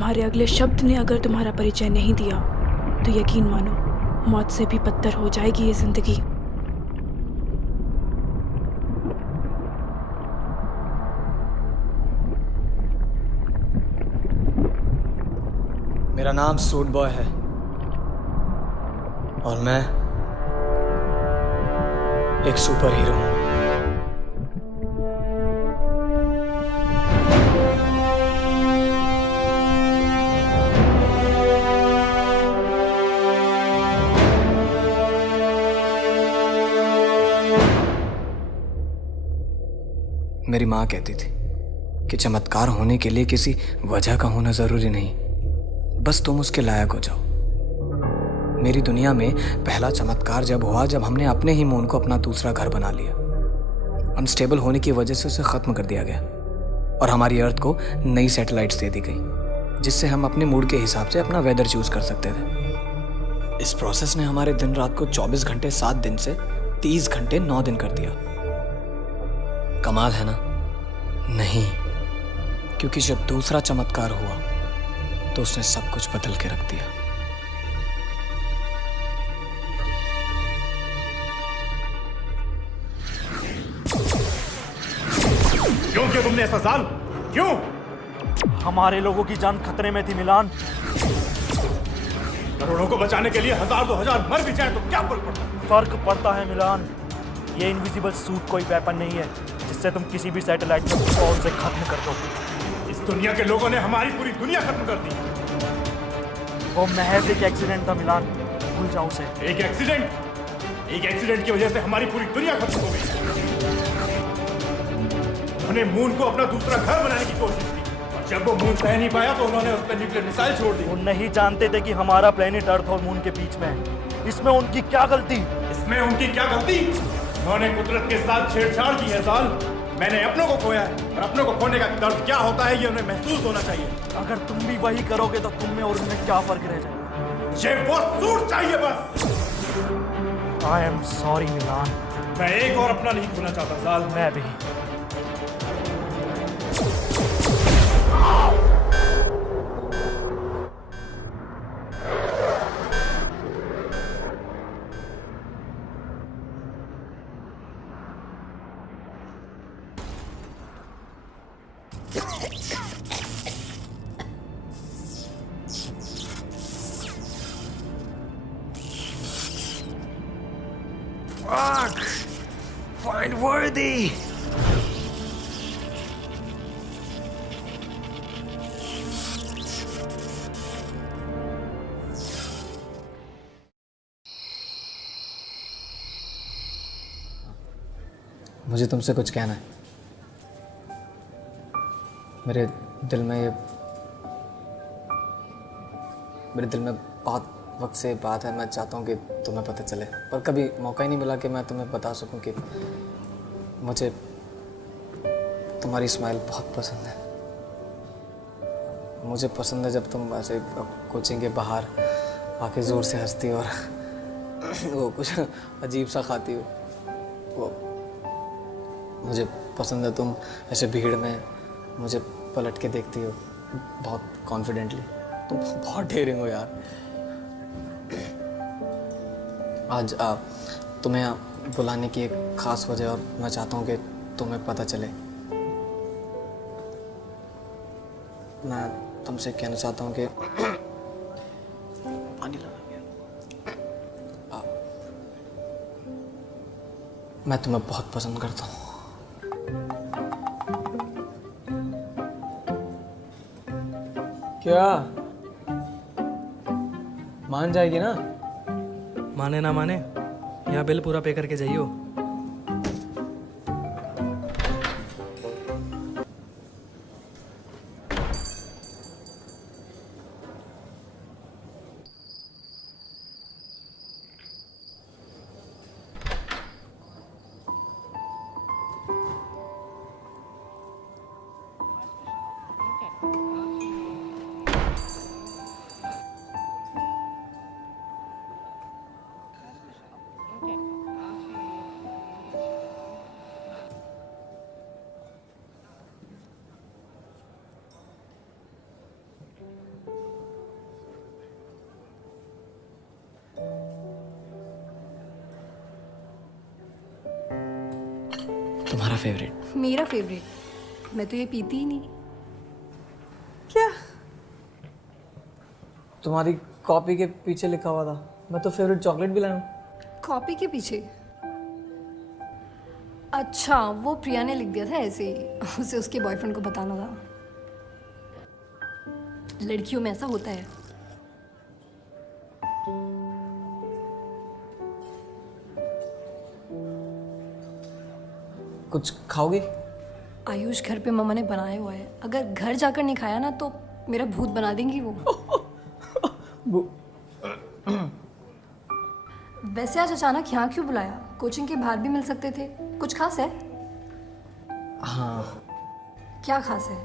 तुम्हारे अगले शब्द ने अगर तुम्हारा परिचय नहीं दिया तो यकीन मानो मौत से भी बदतर हो जाएगी ये जिंदगी। मेरा नाम सूट बॉय है और मैं एक सुपर हीरो हूं। मेरी माँ कहती थी कि चमत्कार होने के लिए किसी वजह का होना जरूरी नहीं, बस तुम उसके लायक हो जाओ। मेरी दुनिया में पहला चमत्कार जब हुआ जब हमने अपने ही मून को अपना दूसरा घर बना लिया। अनस्टेबल होने की वजह से उसे खत्म कर दिया गया और हमारी अर्थ को नई सैटेलाइट्स दे दी गई जिससे हम अपने मूड के हिसाब से अपना वेदर चूज कर सकते थे। इस प्रोसेस ने हमारे दिन रात को 24 घंटे 7 दिन से 30 घंटे 9 दिन कर दिया। कमाल है ना? नहीं, क्योंकि जब दूसरा चमत्कार हुआ तो उसने सब कुछ बदल के रख दिया। क्यों किया तुमने ऐसा जाल? क्यों? हमारे लोगों की जान खतरे में थी मिलान। करोड़ों को बचाने के लिए 1000 2000 मर भी जाए तो क्या फर्क पड़ता है? फर्क पड़ता है मिलान। ये इनविजिबल सूट कोई वेपन नहीं है जिससे तुम किसी भी सैटेलाइट को फौरन से खत्म कर दो। इस दुनिया के लोगों ने हमारी पूरी दुनिया खत्म कर दी। वो महज एक एक्सीडेंट था मिलान, भूल जाओ उसे। एक एक्सीडेंट की वजह से हमारी पूरी दुनिया खत्म हो गई। उन्होंने मून को अपना दूसरा घर बनाने की कोशिश की और जब वो मून सह नहीं पाया तो उन्होंने उस पर न्यूक्लियर मिसाइल छोड़ दी। वो नहीं जानते थे कि हमारा प्लेनेट अर्थ और मून के बीच में है। इसमें उनकी क्या गलती? उन्होंने कुदरत के साथ छेड़छाड़ की है साल। मैंने अपनों को खोया है और अपनों को खोने का दर्द क्या होता है ये उन्हें महसूस होना चाहिए। अगर तुम भी वही करोगे तो तुम में और उनमें क्या फर्क रह जाएगा? मुझे वो सूट चाहिए बस। आई एम सॉरी मिलान। मैं एक और अपना नहीं खोना चाहता साल। मैं भी। Fuck! Find worthy! मुझे तुमसे कुछ कहना है। मेरे दिल में बहुत वक्त से बात है। मैं चाहता हूँ कि तुम्हें पता चले, पर कभी मौका ही नहीं मिला कि मैं तुम्हें बता सकूं कि मुझे तुम्हारी स्माइल बहुत पसंद है। मुझे पसंद है जब तुम ऐसे कोचिंग के बाहर आके ज़ोर से हंसती और वो कुछ अजीब सा खाती हो। वो मुझे पसंद है तुम ऐसे भीड़ में मुझे पलट के देखती हो बहुत कॉन्फिडेंटली। तुम बहुत डेयरिंग हो यार। आज तुम्हें बुलाने की एक ख़ास वजह और मैं चाहता हूँ कि तुम्हें पता चले। मैं तुमसे कहना चाहता हूँ कि पानी लगा गया। मैं तुम्हें बहुत पसंद करता हूँ। क्या मान जाएगी ना? माने ना माने, यहाँ बिल पूरा पे करके जाइयो। तुम्हारा फेवरेट। मेरा फेवरेट? मैं तो ये पीती ही नहीं। क्या? तुम्हारी कॉपी के पीछे लिखा हुआ था, मैं तो फेवरेट चॉकलेट भी लाया हूँ। कॉपी के पीछे? अच्छा, वो प्रिया ने लिख दिया था ऐसे ही, उसे उसके बॉयफ्रेंड को बताना था। लड़कियों में ऐसा होता है। कुछ खाओगी? आयुष, घर पे मम्मा ने बनाया हुआ है, अगर घर जाकर नहीं खाया ना तो मेरा भूत बना देंगी वो। वैसे आज अचानक यहाँ क्यों बुलाया? कोचिंग के बाहर भी मिल सकते थे। कुछ खास है? हाँ। क्या खास है?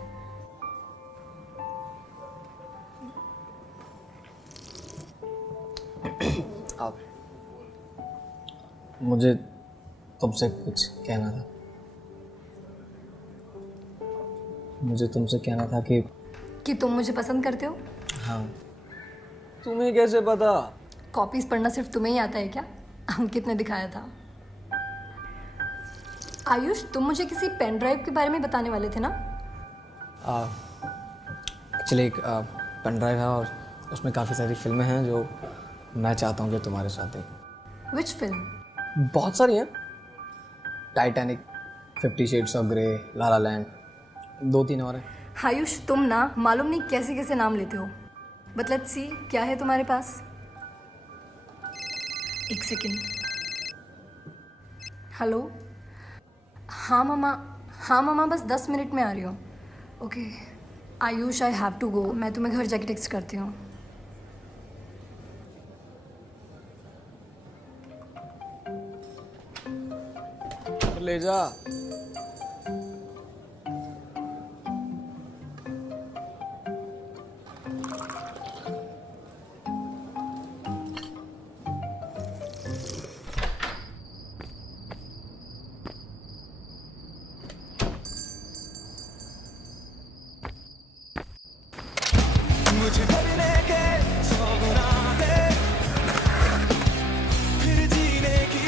आप, मुझे तुमसे कुछ कहना था। मुझे तुमसे कहना था कि तुम मुझे पसंद करते हो? हाँ। तुम्हें कैसे पता? कॉपीज पढ़ना सिर्फ तुम्हें ही आता है क्या? अंकित ने दिखाया था। आयुष, तुम मुझे किसी पेन ड्राइव के बारे में बताने वाले थे ना? एक्चुअली एक पेन ड्राइव है और उसमें काफ़ी सारी फिल्में हैं जो मैं चाहता हूँ कि तुम्हारे साथ देखूं। Which film? बहुत सारी हैं। Titanic, 50 shades of grey, La La Land, 2-3 और हैं। आयुष, तुम ना मालूम नहीं कैसे कैसे नाम लेते हो। बट लेट्स सी, क्या है तुम्हारे पास? एक सेकेंड। हेलो। हाँ मामा, बस 10 मिनट में आ रही हूँ। Okay Ayush, I have to go. मैं तुम्हें घर जाके टेक्स्ट करती हूँ। ले जा। मुझे भरने के 100 गुना दे, फिर जीने की।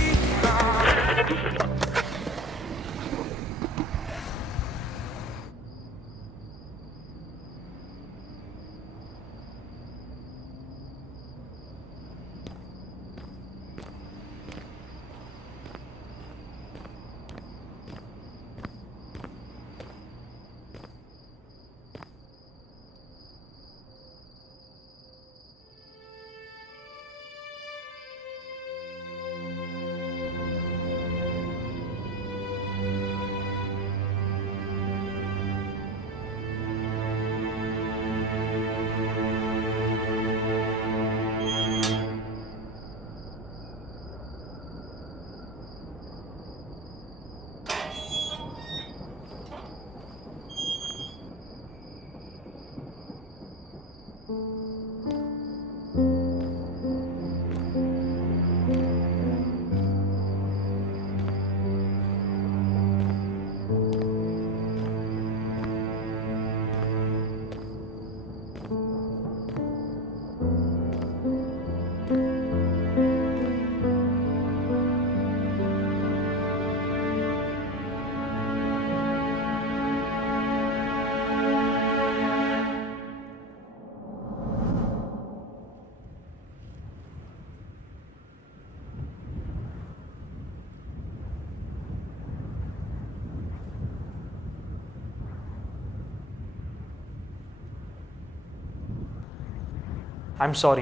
आई एम सॉरी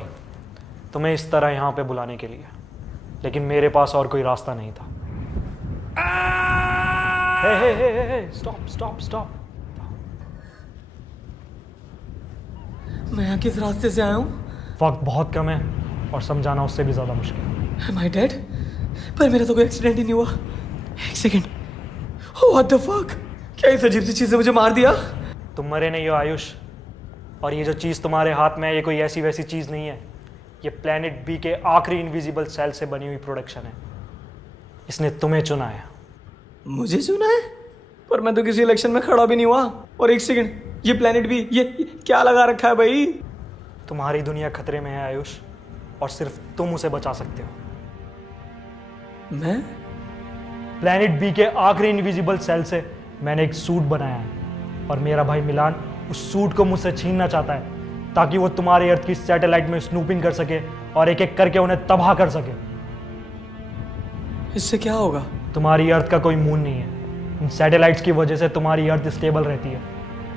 तुम्हें इस तरह यहाँ पे बुलाने के लिए, लेकिन मेरे पास और कोई रास्ता नहीं था। हे स्टॉप स्टॉप स्टॉप। मैं यहाँ किस रास्ते से आया हूँ? वक्त बहुत कम है और समझाना उससे भी ज़्यादा मुश्किल। Am I dead? पर मेरा तो कोई एक्सीडेंट ही नहीं हुआ। एक सेकेंड। What the fuck? क्या इस अजीब सी चीज़ ने मुझे मार दिया? तुम मरे नहीं हो आयुष, और ये जो चीज़ तुम्हारे हाथ में है ये कोई ऐसी वैसी चीज़ नहीं है। ये प्लेनेट बी के आखिरी इनविजिबल सेल से बनी हुई प्रोडक्शन है। इसने तुम्हें चुना है। मुझे चुना है? पर मैं तो किसी इलेक्शन में खड़ा भी नहीं हुआ। और एक सेकेंड, ये प्लेनेट बी, ये क्या लगा रखा है भाई? तुम्हारी दुनिया खतरे में है आयुष, और सिर्फ तुम उसे बचा सकते हो। मैं? प्लैनेट बी के आखिरी इनविजिबल सेल से मैंने एक सूट बनाया है और मेरा भाई मिलान उस सूट को मुझसे छीनना चाहता है ताकि वो तुम्हारे अर्थ की सैटेलाइट में स्नूपिंग कर सके और एक एक करके उन्हें तबाह कर सके। इससे क्या होगा? तुम्हारी अर्थ का कोई मून नहीं है। इन सैटेलाइट्स की वजह से तुम्हारी अर्थ स्टेबल रहती है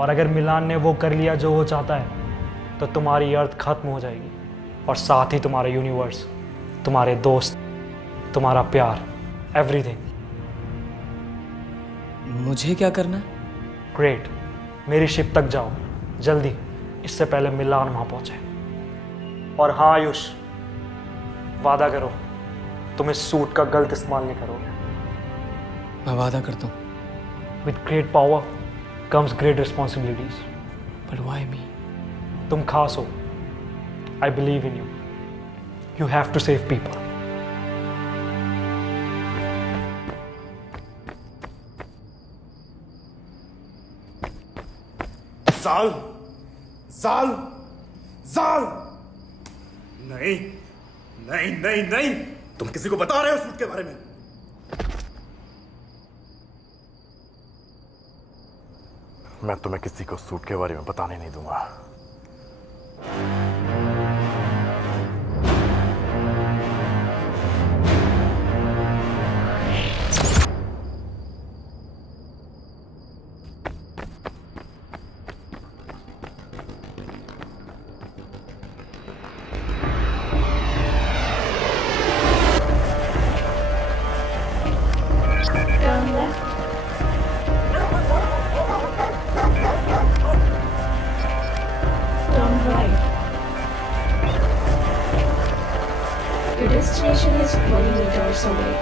और अगर मिलान ने वो कर लिया जो वो चाहता है तो तुम्हारी अर्थ खत्म हो जाएगी और साथ ही तुम्हारा यूनिवर्स, तुम्हारे दोस्त, तुम्हारा प्यार, एवरीथिंग। मुझे क्या करना है? ग्रेट, मेरी शिप तक जाओ जल्दी, इससे पहले मिलान वहां पहुंचे। और हाँ आयुष, वादा करो तुम इस सूट का गलत इस्तेमाल नहीं करोगे। मैं वादा करता हूँ। With great power comes great responsibilities. But why me? तुम खास हो। I believe in you. You have to save people. जाल, जाल, जाल। नहीं, नहीं, नहीं, नहीं, तुम किसी को बता रहे हो सूट के बारे में? मैं तुम्हें किसी को सूट के बारे में बताने नहीं दूंगा। Turn right. Your destination is 20 meters away.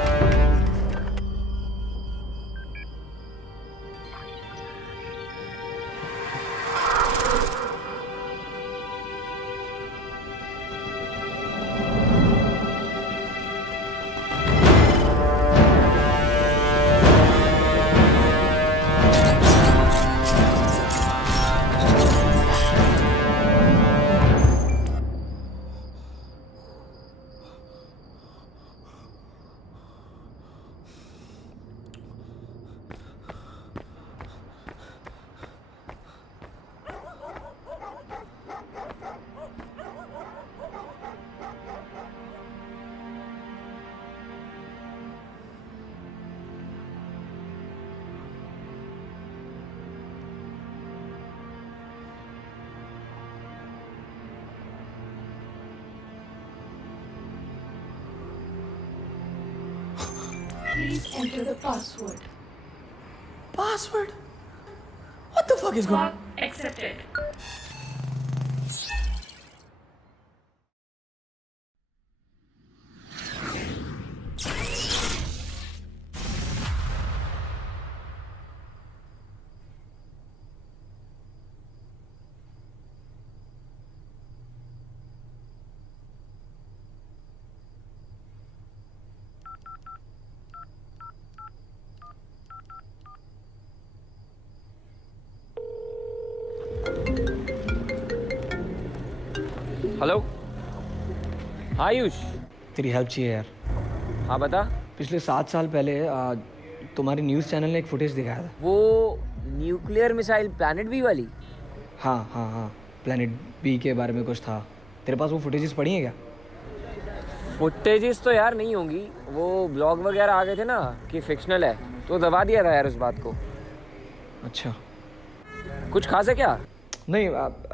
Please enter the password. Password? What the fuck is going on? Accepted. Hello Ayush. तेरी हेल्प चाहिए यार। हाँ बता। पिछले 7 साल पहले तुम्हारे न्यूज़ चैनल ने एक फुटेज दिखाया था। वो न्यूक्लियर मिसाइल प्लैनेट बी वाली? हाँ हाँ हाँ, प्लैनेट बी के बारे में कुछ था। तेरे पास वो फुटेजेस पड़ी हैं क्या? फुटेजेस तो यार नहीं होंगी, वो ब्लॉग वगैरह आ गए थे ना कि फिक्शनल है, तो दबा दिया था यार उस बात को। अच्छा, कुछ खास है क्या? नहीं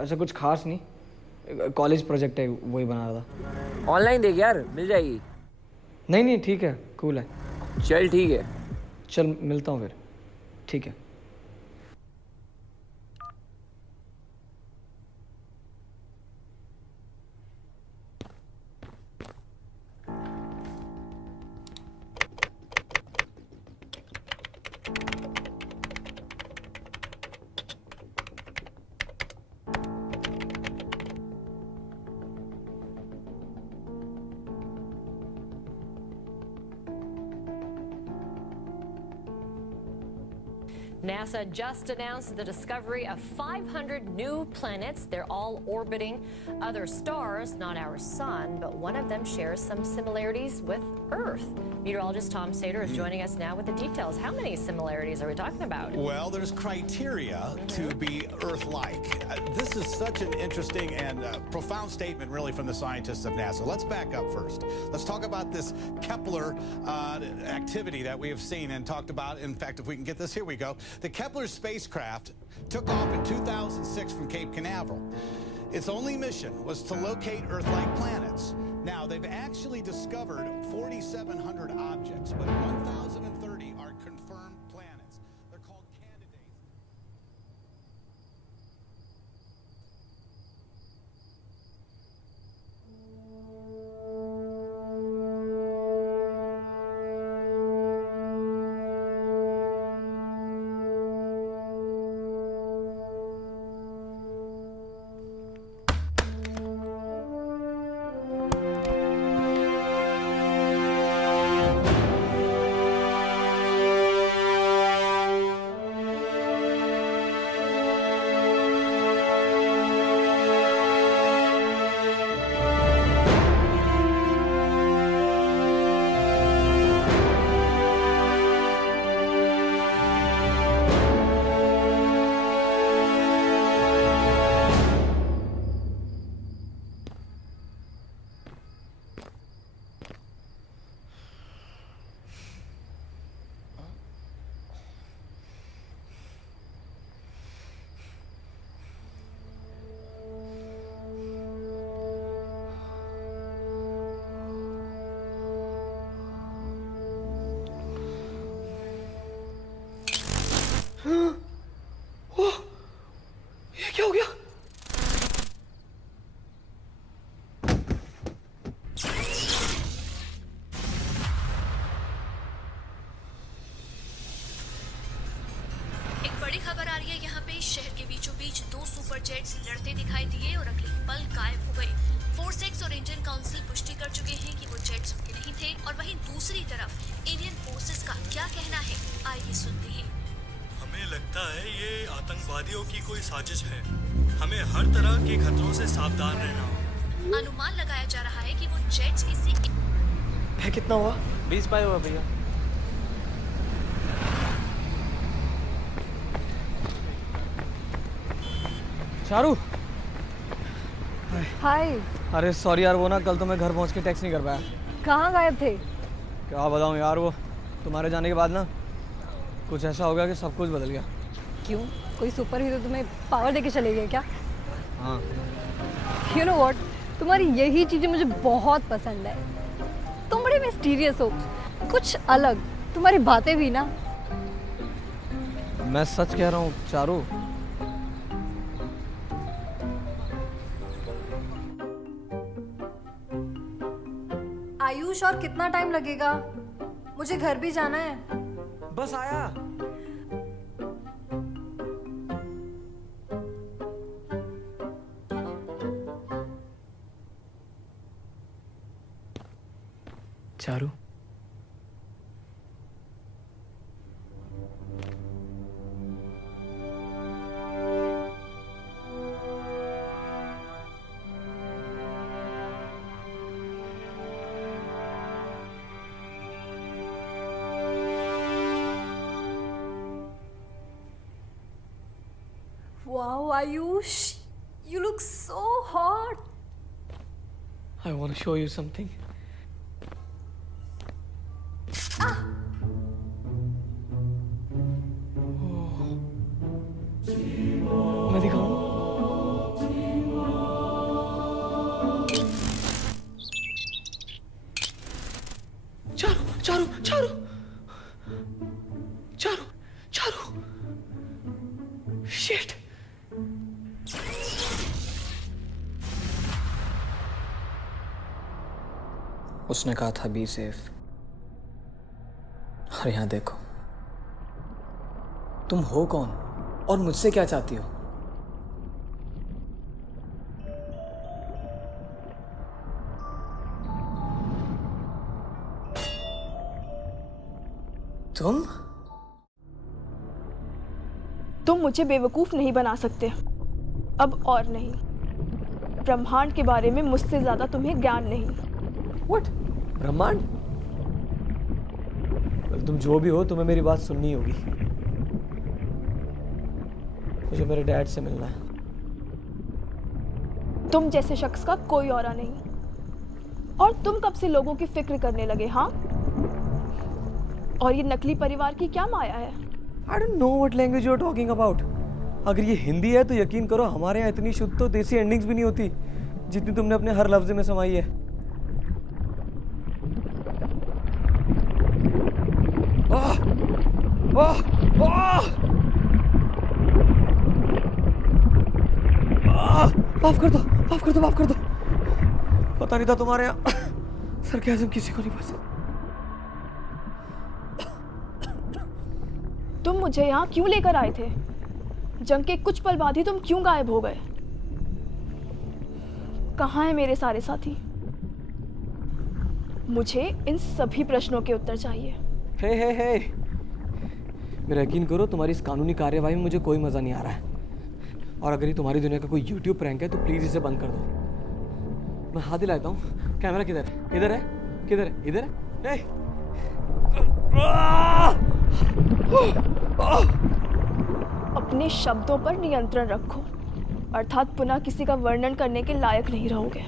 ऐसा कुछ खास नहीं, कॉलेज प्रोजेक्ट है वही बना रहा था। ऑनलाइन देख यार, मिल जाएगी। नहीं नहीं ठीक है, कूल है। चल ठीक है। चल मिलता हूँ फिर। ठीक है। NASA just announced the discovery of 500 new planets. They're all orbiting other stars, not our sun, but one of them shares some similarities with Earth. Meteorologist Tom Sater is joining us now with the details. How many similarities are we talking about? Well, there's criteria to be Earth-like. This is such an interesting and profound statement, really, from the scientists of NASA. Let's back up first. Let's talk about this Kepler activity that we have seen and talked about. In fact, if we can get this, here we go. The Kepler spacecraft took off in 2006 from Cape Canaveral. Its only mission was to locate Earth-like planets. Now, they've actually discovered 4,700 objects, but 1,030 are confirmed planets. They're called candidates. ये क्या हो गया? एक बड़ी खबर आ रही है यहाँ पे। शहर के बीचों बीच 2 सुपर जेट्स लड़ते दिखाई दिए और अगले पल गायब हो गए। फोर्स और इंडियन काउंसिल पुष्टि कर चुके हैं कि वो जेट्स उनके नहीं थे। और वहीं दूसरी तरफ इंडियन फोर्सेस का क्या कहना है, आइए सुनते हैं। हमें लगता है ये आतंकवादियों की कोई साजिश है। हमें हर तरह के खतरों से सावधान रहना होगा। अनुमान लगाया जा रहा है कि वो जेट्स किसी है कितना हुआ? 20 पाए हुआ भैया। चारू, हाय। अरे सॉरी यार, वो ना कल तो मैं घर पहुंच के टैक्स नहीं कर पाया। कहाँ गायब थे? क्या बताऊं यार, वो तुम्हारे जाने के बाद ना कुछ ऐसा हो गया कि सब कुछ बदल गया। क्यों? कोई सुपर हीरो तुम्हें पावर देके चले गए क्या? हाँ। यू नो व्हाट, तुम्हारी यही चीज़ें मुझे बहुत पसंद है। तुम बड़े मिस्टीरियस हो, कुछ अलग। तुम्हारी बातें भी ना। मैं सच कह रहा हूँ चारू। आयुष, और कितना टाइम लगेगा? मुझे घर भी जाना है। बस आया। Charu, Wow, Ayush, you look so hot. I want to show you something. मैं दिखाऊं? चारू, चारू, चारू, चारू, चारू, शिट। उसने कहा था बी सेफ। और यहाँ देखो, तुम हो कौन और मुझसे क्या चाहती हो? तुम तुम मुझे बेवकूफ़ नहीं बना सकते, अब और नहीं। ब्रह्मांड के बारे में मुझसे ज़्यादा तुम्हें ज्ञान नहीं। व्हाट? ब्रह्मांड? तुम जो भी हो, तुम्हें मेरी बात सुननी होगी। मुझे मेरे डैड से मिलना है। तुम जैसे शख्स का कोई औरा नहीं। और तुम कब से लोगों की फिक्र करने लगे? हाँ, और ये नकली परिवार की क्या माया है? I don't know what language you are talking about. अगर ये हिंदी है तो यकीन करो हमारे यहाँ इतनी शुद्ध तो देसी एंडिंग्स भी नहीं होती जितनी तुमने अपने हर लफ्ज में समाई है। माफ कर दो, माफ कर दो, माफ कर दो। पता नहीं था तुम्हारे यहाँ सरकाज़म किसी को नहीं पसंद। तुम मुझे यहाँ क्यों लेकर आए थे? जंग के कुछ पल बाद ही तुम क्यों गायब हो गए? कहाँ हैं मेरे सारे साथी? मुझे इन सभी प्रश्नों के उत्तर चाहिए। हे मेरा यकीन करो, तुम्हारी इस कानूनी कार्यवाही में मुझे कोई मज़ा नहीं आ रहा है। और अगर ये तुम्हारी दुनिया का कोई YouTube प्रैंक है तो प्लीज़ इसे बंद कर दो। मैं हाथ दिलाता हूँ। कैमरा किधर है? इधर है? किधर है? इधर है? अपने शब्दों पर नियंत्रण रखो, अर्थात पुनः किसी का वर्णन करने के लायक नहीं रहोगे।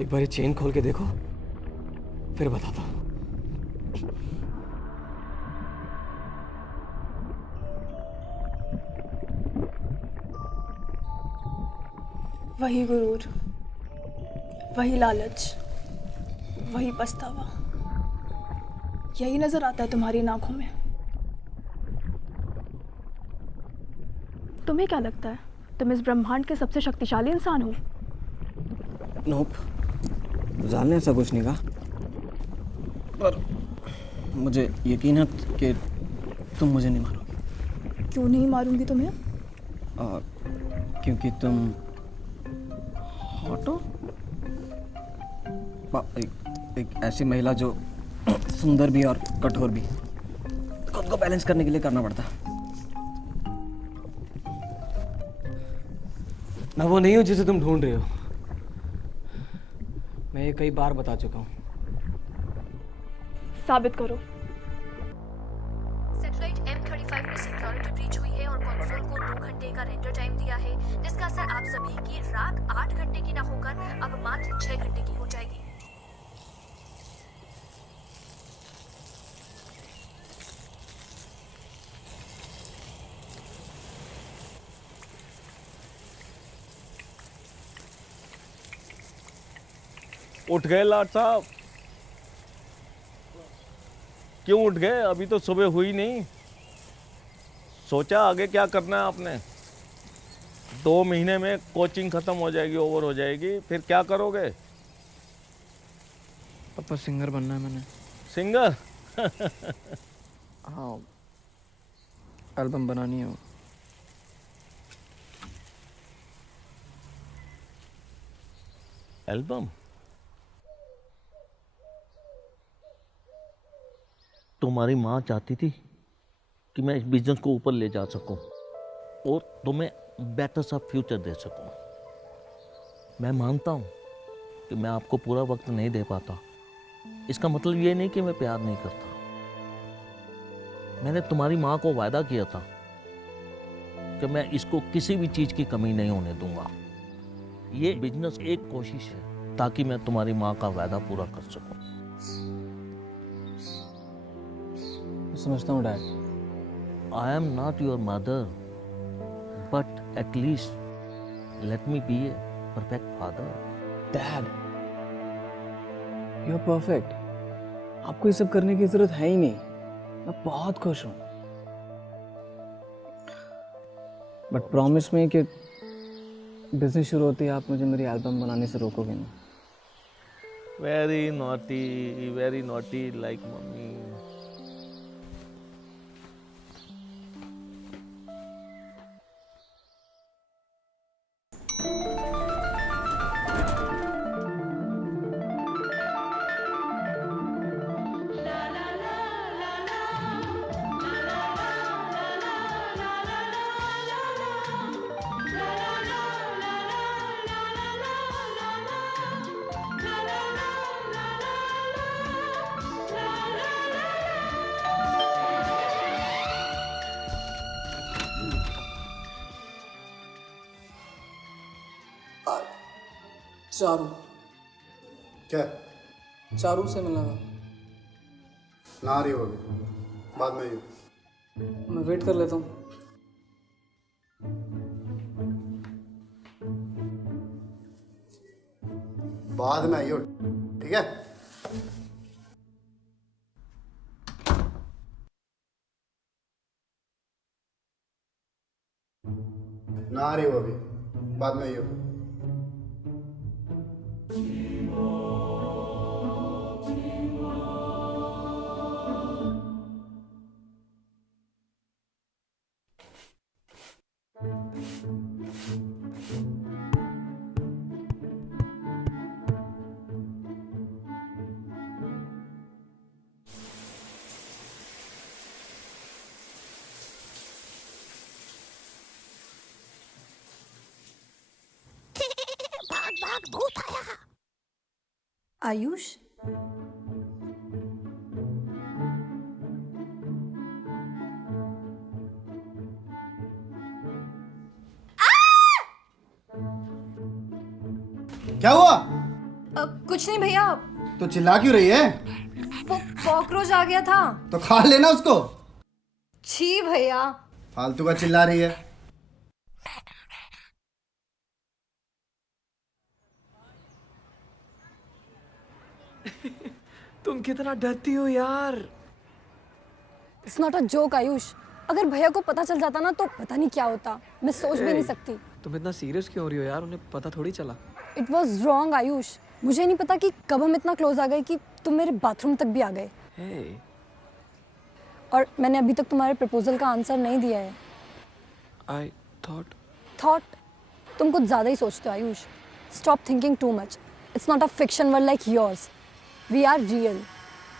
एक बार ये चेन खोल के देखो, फिर बताता हूँ। वही गुरूर, वही लालच, वही पछतावा, यही नजर आता है तुम्हारी आंखों में। तुम्हें क्या लगता है तुम इस ब्रह्मांड के सबसे शक्तिशाली इंसान हो? नोप, जाल ने ऐसा कुछ नहीं कहा, पर मुझे यकीन है कि तुम मुझे नहीं मारोगी। क्यों नहीं मारूंगी तुम्हें? क्योंकि तुम हॉट हो। एक ऐसी महिला जो सुंदर भी और कठोर भी, खुद को बैलेंस करने के लिए करना पड़ता है। मैं वो नहीं हूं जिसे तुम ढूंढ रहे हो। मैं ये कई बार बता चुका हूं। साबित करो। सैटेलाइट M35 में सिक्योरिटी ब्रीच हुई है और कंसोल को 2 घंटे का रेंडर टाइम दिया है, जिसका असर आप सभी की रात 8 घंटे की ना होकर अब मात्र 6 घंटे की हो जाएगी। उठ गए लाट साहब? क्यों उठ गए? अभी तो सुबह हुई नहीं। सोचा आगे क्या करना है आपने? 2 महीने में कोचिंग खत्म हो जाएगी, ओवर हो जाएगी, फिर क्या करोगे? पापा सिंगर बनना है मैंने। सिंगर? हाँ, एल्बम बनानी है। एल्बम? तुम्हारी माँ चाहती थी कि मैं इस बिजनेस को ऊपर ले जा सकूं और तुम्हें बेटर सा फ्यूचर दे सकूं। मैं मानता हूं कि मैं आपको पूरा वक्त नहीं दे पाता। इसका मतलब ये नहीं कि मैं प्यार नहीं करता। मैंने तुम्हारी माँ को वादा किया था कि मैं इसको किसी भी चीज़ की कमी नहीं होने दूंगा। ये बिजनेस एक कोशिश है ताकि मैं तुम्हारी माँ का वादा पूरा कर सकूं। समझता हूँ dad. I am not your mother, but at least let me be a perfect father. Dad, you are perfect. आपको ये सब करने की जरूरत है ही नहीं। मैं बहुत खुश हूँ। बट प्रॉमिस में कि बिजनेस शुरू होती है आप मुझे मेरी एल्बम बनाने से रोकोगे नहीं। Very naughty like mummy. Charu. क्या? चारू से मिलना था। ना रही हो अभी, बाद में आइयो। मैं वेट कर लेता हूँ। बाद में आइयो, ठीक है? ना रही हो अभी, बाद में आइयो। भाग भूत आया। आयुष, क्या हुआ? कुछ नहीं भैया, तो चिल्ला क्यों रही है? वो कॉकरोच आ गया था। तो खा लेना उसको। छी भैया। फालतू का चिल्ला रही है। तुम कितना डरती हो यार। It's not a joke Ayush, अगर भैया को पता चल जाता ना तो पता नहीं क्या होता। मैं सोच भी नहीं सकती। तुम इतना सीरियस क्यों हो रही हो यार? उन्हें पता थोड़ी चला। इट वॉज रॉन्ग आयुष, मुझे नहीं पता कि कब हम इतना क्लोज आ गए कि तुम मेरे बाथरूम तक भी आ गए। hey. और मैंने अभी तक तुम्हारे प्रपोजल का आंसर नहीं दिया है। I thought तुम कुछ ज़्यादा ही सोचते हो Ayush. Stop thinking too much. It's not a fiction world like yours, we are real.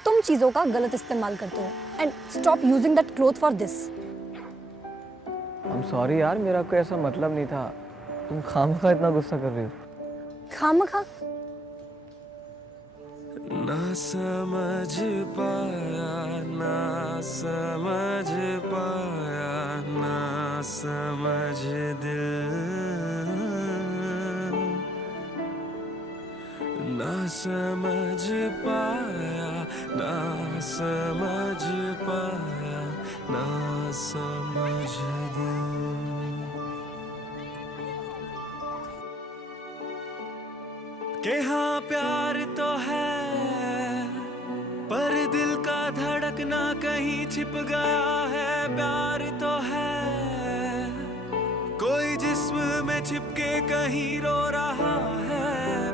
तुम चीज़ों का गलत इस्तेमाल करते हो and stop using that cloth for this. I'm sorry यार, मेरा कोई ऐसा मतलब नहीं था। तुम खामखा इतना गुस्सा कर रही हो। खामखा? ना समझ पाया, ना समझ पाया, ना समझ दिल, ना समझ पाया, ना समझ पाया, ना समझ दिल। कि हाँ प्यार तो है, पर दिल का धड़कना कहीं छिप गया है। प्यार तो है, कोई जिस्म में छिपके कहीं रो रहा है।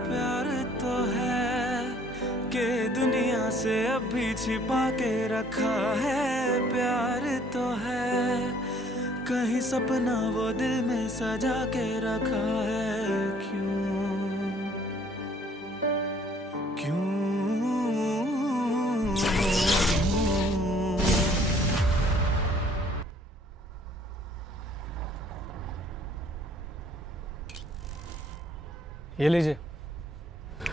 प्यार तो है, कि दुनिया से अब भी छिपा के रखा है। प्यार तो है, कहीं सपना वो दिल में सजा के रखा है। क्यों ये लीजिए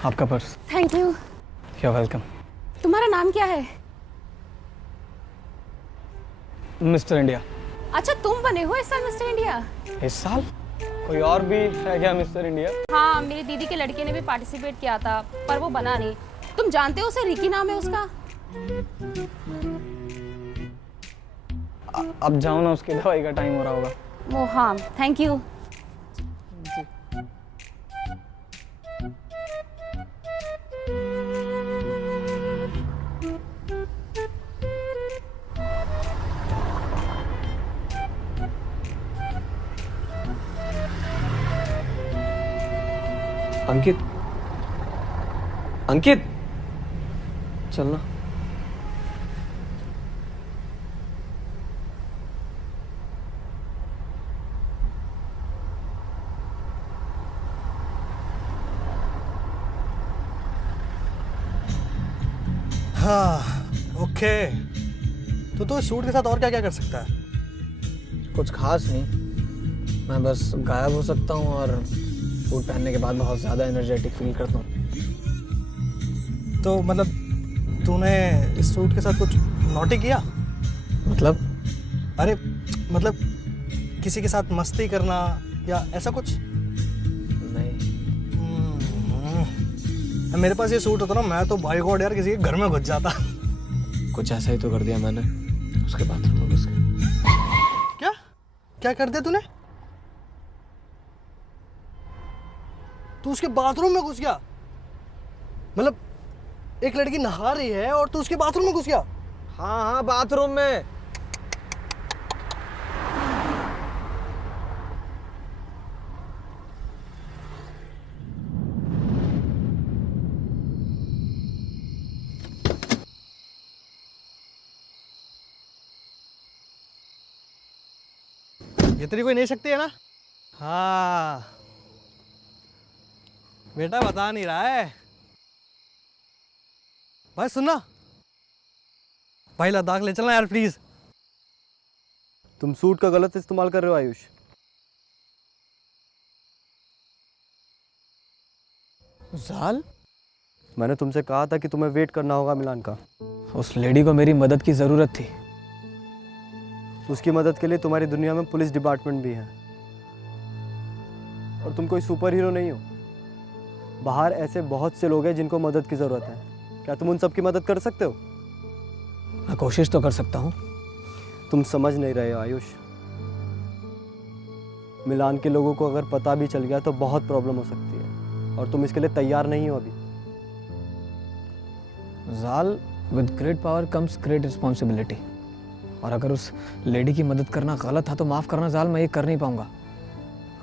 आपका purse. Thank you. You are welcome. तुम्हारा नाम क्या है? Mister India. अच्छा, तुम बने हो इस साल मिस्टर इंडिया? इस साल? कोई और भी है क्या मिस्टर इंडिया? हाँ, मेरी दीदी के लड़के ने भी पार्टिसिपेट किया था पर वो बना नहीं। तुम जानते हो उसे? रिकी नाम है उसका। अब जाओ ना, उसकी दवाई का टाइम हो रहा होगा। वो हाँ, थैंक यू। अंकित, अंकित चलना। हाँ ओके, तो सूट के साथ और क्या क्या कर सकता है? कुछ खास नहीं, मैं बस गायब हो सकता हूँ और सूट पहनने के बाद बहुत ज़्यादा एनर्जेटिक फील करता हूँ। तो मतलब तूने इस सूट के साथ कुछ नॉटी किया? मतलब? अरे मतलब किसी के साथ मस्ती करना या ऐसा कुछ? नहीं। मेरे पास ये सूट होता ना, मैं तो भाई गॉड यार किसी के घर में घुस जाता। कुछ ऐसा ही तो कर दिया मैंने, उसके बाथरूम में घुस के। क्या क्या कर दिया तूने? तू उसके बाथरूम में घुस गया? मतलब एक लड़की नहा रही है और तू उसके बाथरूम में घुस गया? हाँ बाथरूम में। ये तेरी कोई नहीं सकती है ना? हाँ बेटा बता नहीं रहा है भाई। सुनना भाई, लद्दाख ले चलना यार प्लीज। तुम सूट का गलत इस्तेमाल कर रहे हो आयुष। जाल, मैंने तुमसे कहा था कि तुम्हें वेट करना होगा मिलान का। उस लेडी को मेरी मदद की जरूरत थी। उसकी मदद के लिए तुम्हारी दुनिया में पुलिस डिपार्टमेंट भी है और तुम कोई सुपर हीरो नहीं हो। बाहर ऐसे बहुत से लोग हैं जिनको मदद की ज़रूरत है। क्या तुम उन सब की मदद कर सकते हो? मैं कोशिश तो कर सकता हूँ। तुम समझ नहीं रहे हो आयुष। मिलान के लोगों को अगर पता भी चल गया तो बहुत प्रॉब्लम हो सकती है और तुम इसके लिए तैयार नहीं हो अभी। जाल, with great power comes great responsibility. और अगर उस लेडी की मदद करना गलत था तो माफ़ करना जाल, मैं ये कर नहीं पाऊंगा।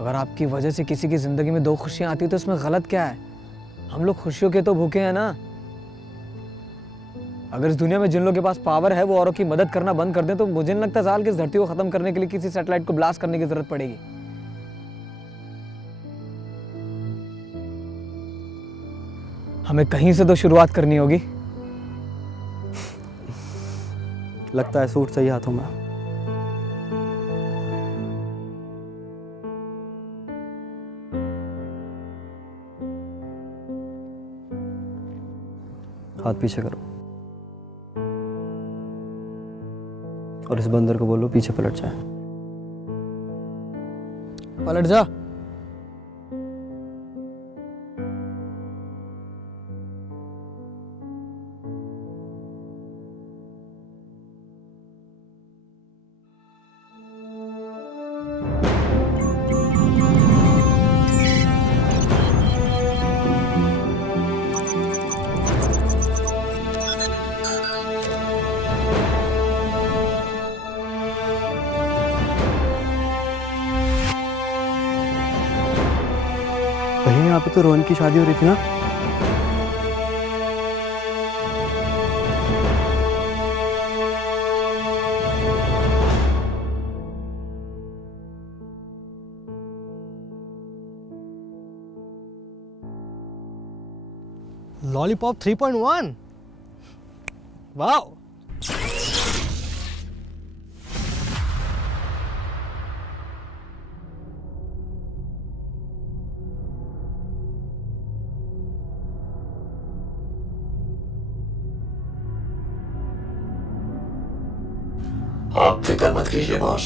अगर आपकी वजह से किसी की ज़िंदगी में दो खुशियाँ आती तो इसमें गलत क्या है? हम लोग खुशियों के तो भूखे हैं ना। अगर इस दुनिया में जिन लोगों के पास पावर है वो औरों की मदद करना बंद कर दें तो मुझे नहीं लगता जाल कि इस धरती को ख़त्म करने के लिए किसी सैटेलाइट को ब्लास्ट करने की ज़रूरत पड़ेगी। हमें कहीं से तो शुरुआत करनी होगी। लगता है सूट सही हाथों में। हाथ पीछे करो और इस बंदर को बोलो पीछे पलट जाए। पलट जा। भैया यहाँ पे तो रोहन की शादी हो रही थी ना? लॉलीपॉप 3.1। वाओ। आप फिक्र मत कीजिए बॉस,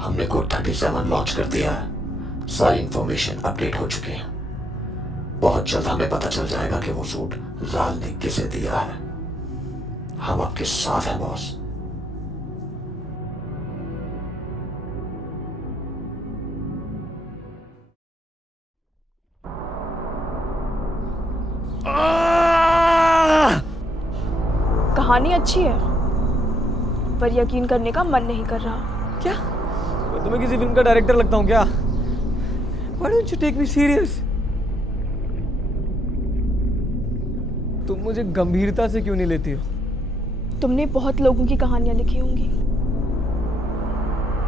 हमने कोड 37 लॉन्च कर दिया है। सारी इंफॉर्मेशन अपडेट हो चुकी है। बहुत जल्द हमें पता चल जाएगा कि वो सूट जाल ने किसे दिया है। हम आपके साथ हैं बॉस। कहानी अच्छी है पर यकीन करने का मन नहीं कर रहा। क्या मैं तुम्हें किसी फिल्म का डायरेक्टर लगता हूँ क्या? Why don't you take me serious? तुम मुझे गंभीरता से क्यों नहीं लेती हो? तुमने बहुत लोगों की कहानियां लिखी होंगी,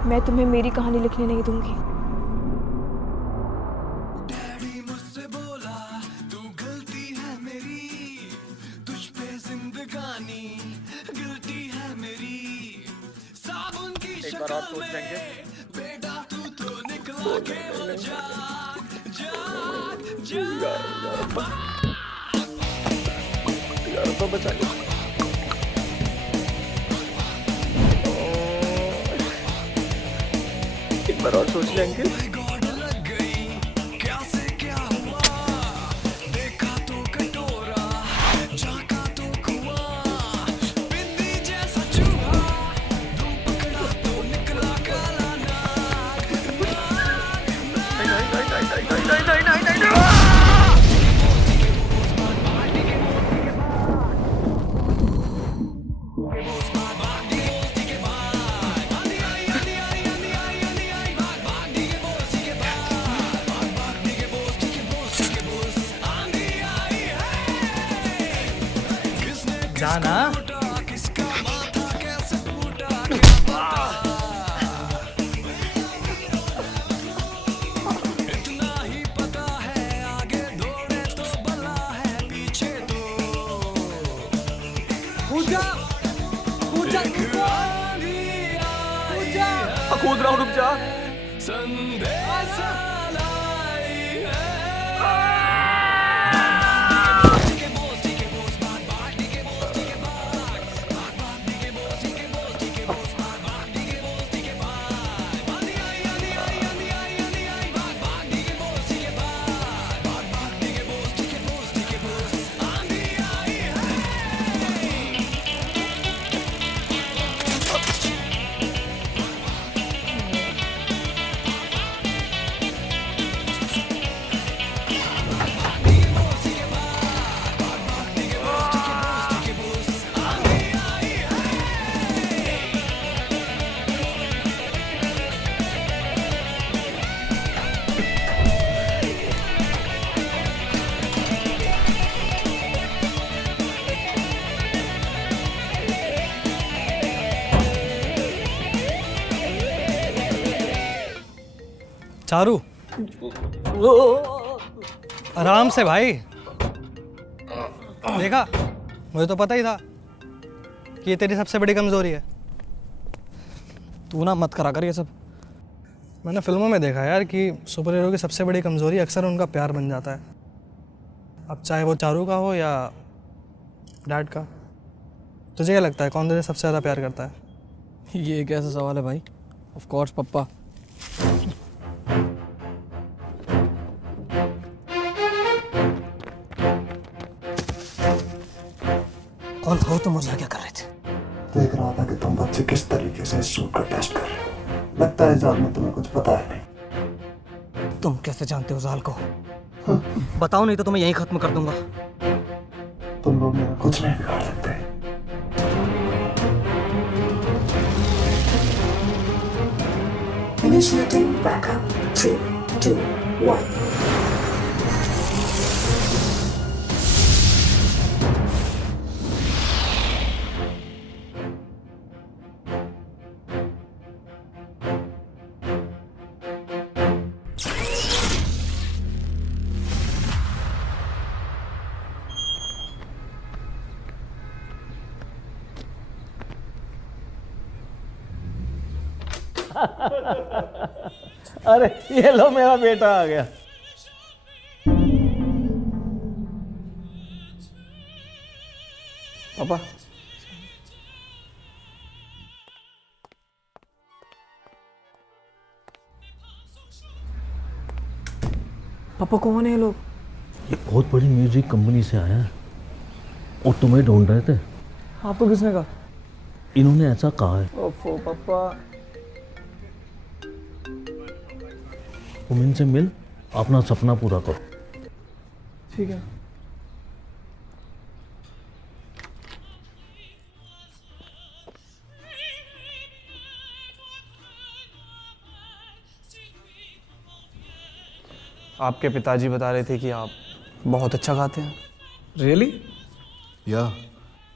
मैं तुम्हें मेरी कहानी लिखने नहीं दूंगी। एक बार आप सोच लेंगे। यार तो बचा लो। एक बार और सोच लेंगे। जाना। किसका माथा कैसे फूटा इतना ही पता है, आगे दौड़े तो बला है, पीछे तो पूजा पूजा कूद रहा हूँ, रुक जा। संदेश लाई चारू, आराम से भाई। देखा, मुझे तो पता ही था कि ये तेरी सबसे बड़ी कमजोरी है। तू ना मत करा कर ये सब। मैंने फिल्मों में देखा यार कि सुपर हीरो की सबसे बड़ी कमजोरी अक्सर उनका प्यार बन जाता है। अब चाहे वो चारू का हो या डैड का। तुझे क्या लगता है कौन तुझे सबसे ज़्यादा प्यार करता है? ये कैसा सवाल है भाई? ऑफ कोर्स पप्पा। कौन था वो? तुम मुझे क्या कर रहे थे? देख रहा था कि तुम बच्चे किस तरीके से इस सूट का टेस्ट कर रहे हो। लगता है जाल में तुम्हें कुछ पता है नहीं। तुम कैसे जानते हो जाल को? बताओ, नहीं तो तुम्हें यहीं खत्म कर दूंगा। तुम लोग मेरा कुछ नहीं बिगाड़ सकते। Initiating backup. 3, 2, 1. अरे ये लो, मेरा बेटा आ गया। पापा, पापा कौन है ये लोग? ये बहुत बड़ी म्यूजिक कंपनी से आया है और तुम्हें ढूंढ रहे थे। आपको किसने कहा? इन्होंने ऐसा कहा है। ओफो पापा। तुम इनसे मिल, अपना सपना पूरा करो। ठीक है। आपके पिताजी बता रहे थे कि आप बहुत अच्छा गाते हैं। रियली? या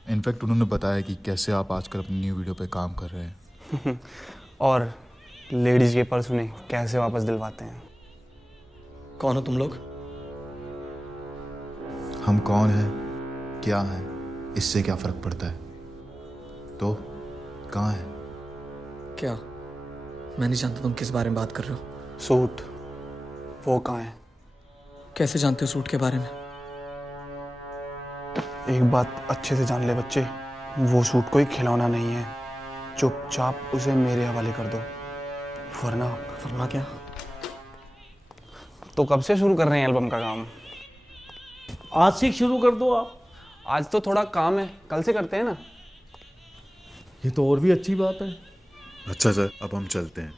इनफैक्ट उन्होंने बताया कि कैसे आप आजकल अपनी न्यू वीडियो पे काम कर रहे हैं। और लेडीज के पर्स उन्हें कैसे वापस दिलवाते हैं। कौन हो तुम लोग? हम कौन हैं, क्या हैं, इससे क्या फर्क पड़ता है? तो कहाँ है? क्या? मैं नहीं जानता तुम किस बारे में बात कर रहे हो। सूट, वो कहाँ है? कैसे जानते हो सूट के बारे में? एक बात अच्छे से जान ले बच्चे, वो सूट कोई खिलौना नहीं है। चुपचाप उसे मेरे हवाले कर दो, वरना क्या? तो कब से शुरू कर रहे हैं एल्बम का काम? आज से शुरू कर दो आप। आज तो थोड़ा काम है, कल से करते हैं ना। ये तो और भी अच्छी बात है। अच्छा सर, अब हम चलते हैं।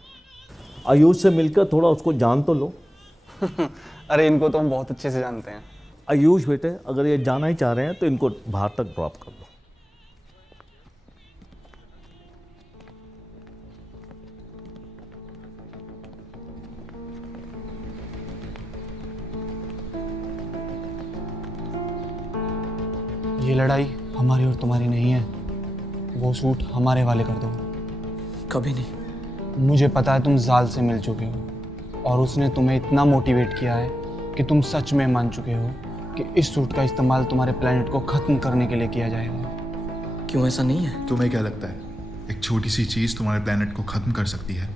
आयुष से मिलकर थोड़ा उसको जान तो लो। अरे इनको तो हम बहुत अच्छे से जानते हैं। आयुष बेटे, अगर ये जाना ही चाह रहे हैं तो इनको बाहर तक ड्रॉप कर दो। ये लड़ाई हमारी और तुम्हारी नहीं है। वो सूट हमारे वाले कर दो। कभी नहीं। मुझे पता है तुम जाल से मिल चुके हो और उसने तुम्हें इतना मोटिवेट किया है कि तुम सच में मान चुके हो कि इस सूट का इस्तेमाल तुम्हारे प्लेनेट को ख़त्म करने के लिए किया जाएगा। क्यों ऐसा नहीं है? तुम्हें क्या लगता है एक छोटी सी चीज़ तुम्हारे प्लेनेट को ख़त्म कर सकती है?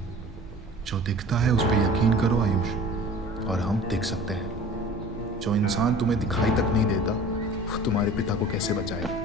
जो दिखता है उस पर यकीन करो आयुष, और हम देख सकते हैं। जो इंसान तुम्हें दिखाई तक नहीं देता वो तुम्हारे पिता को कैसे बचाएगा?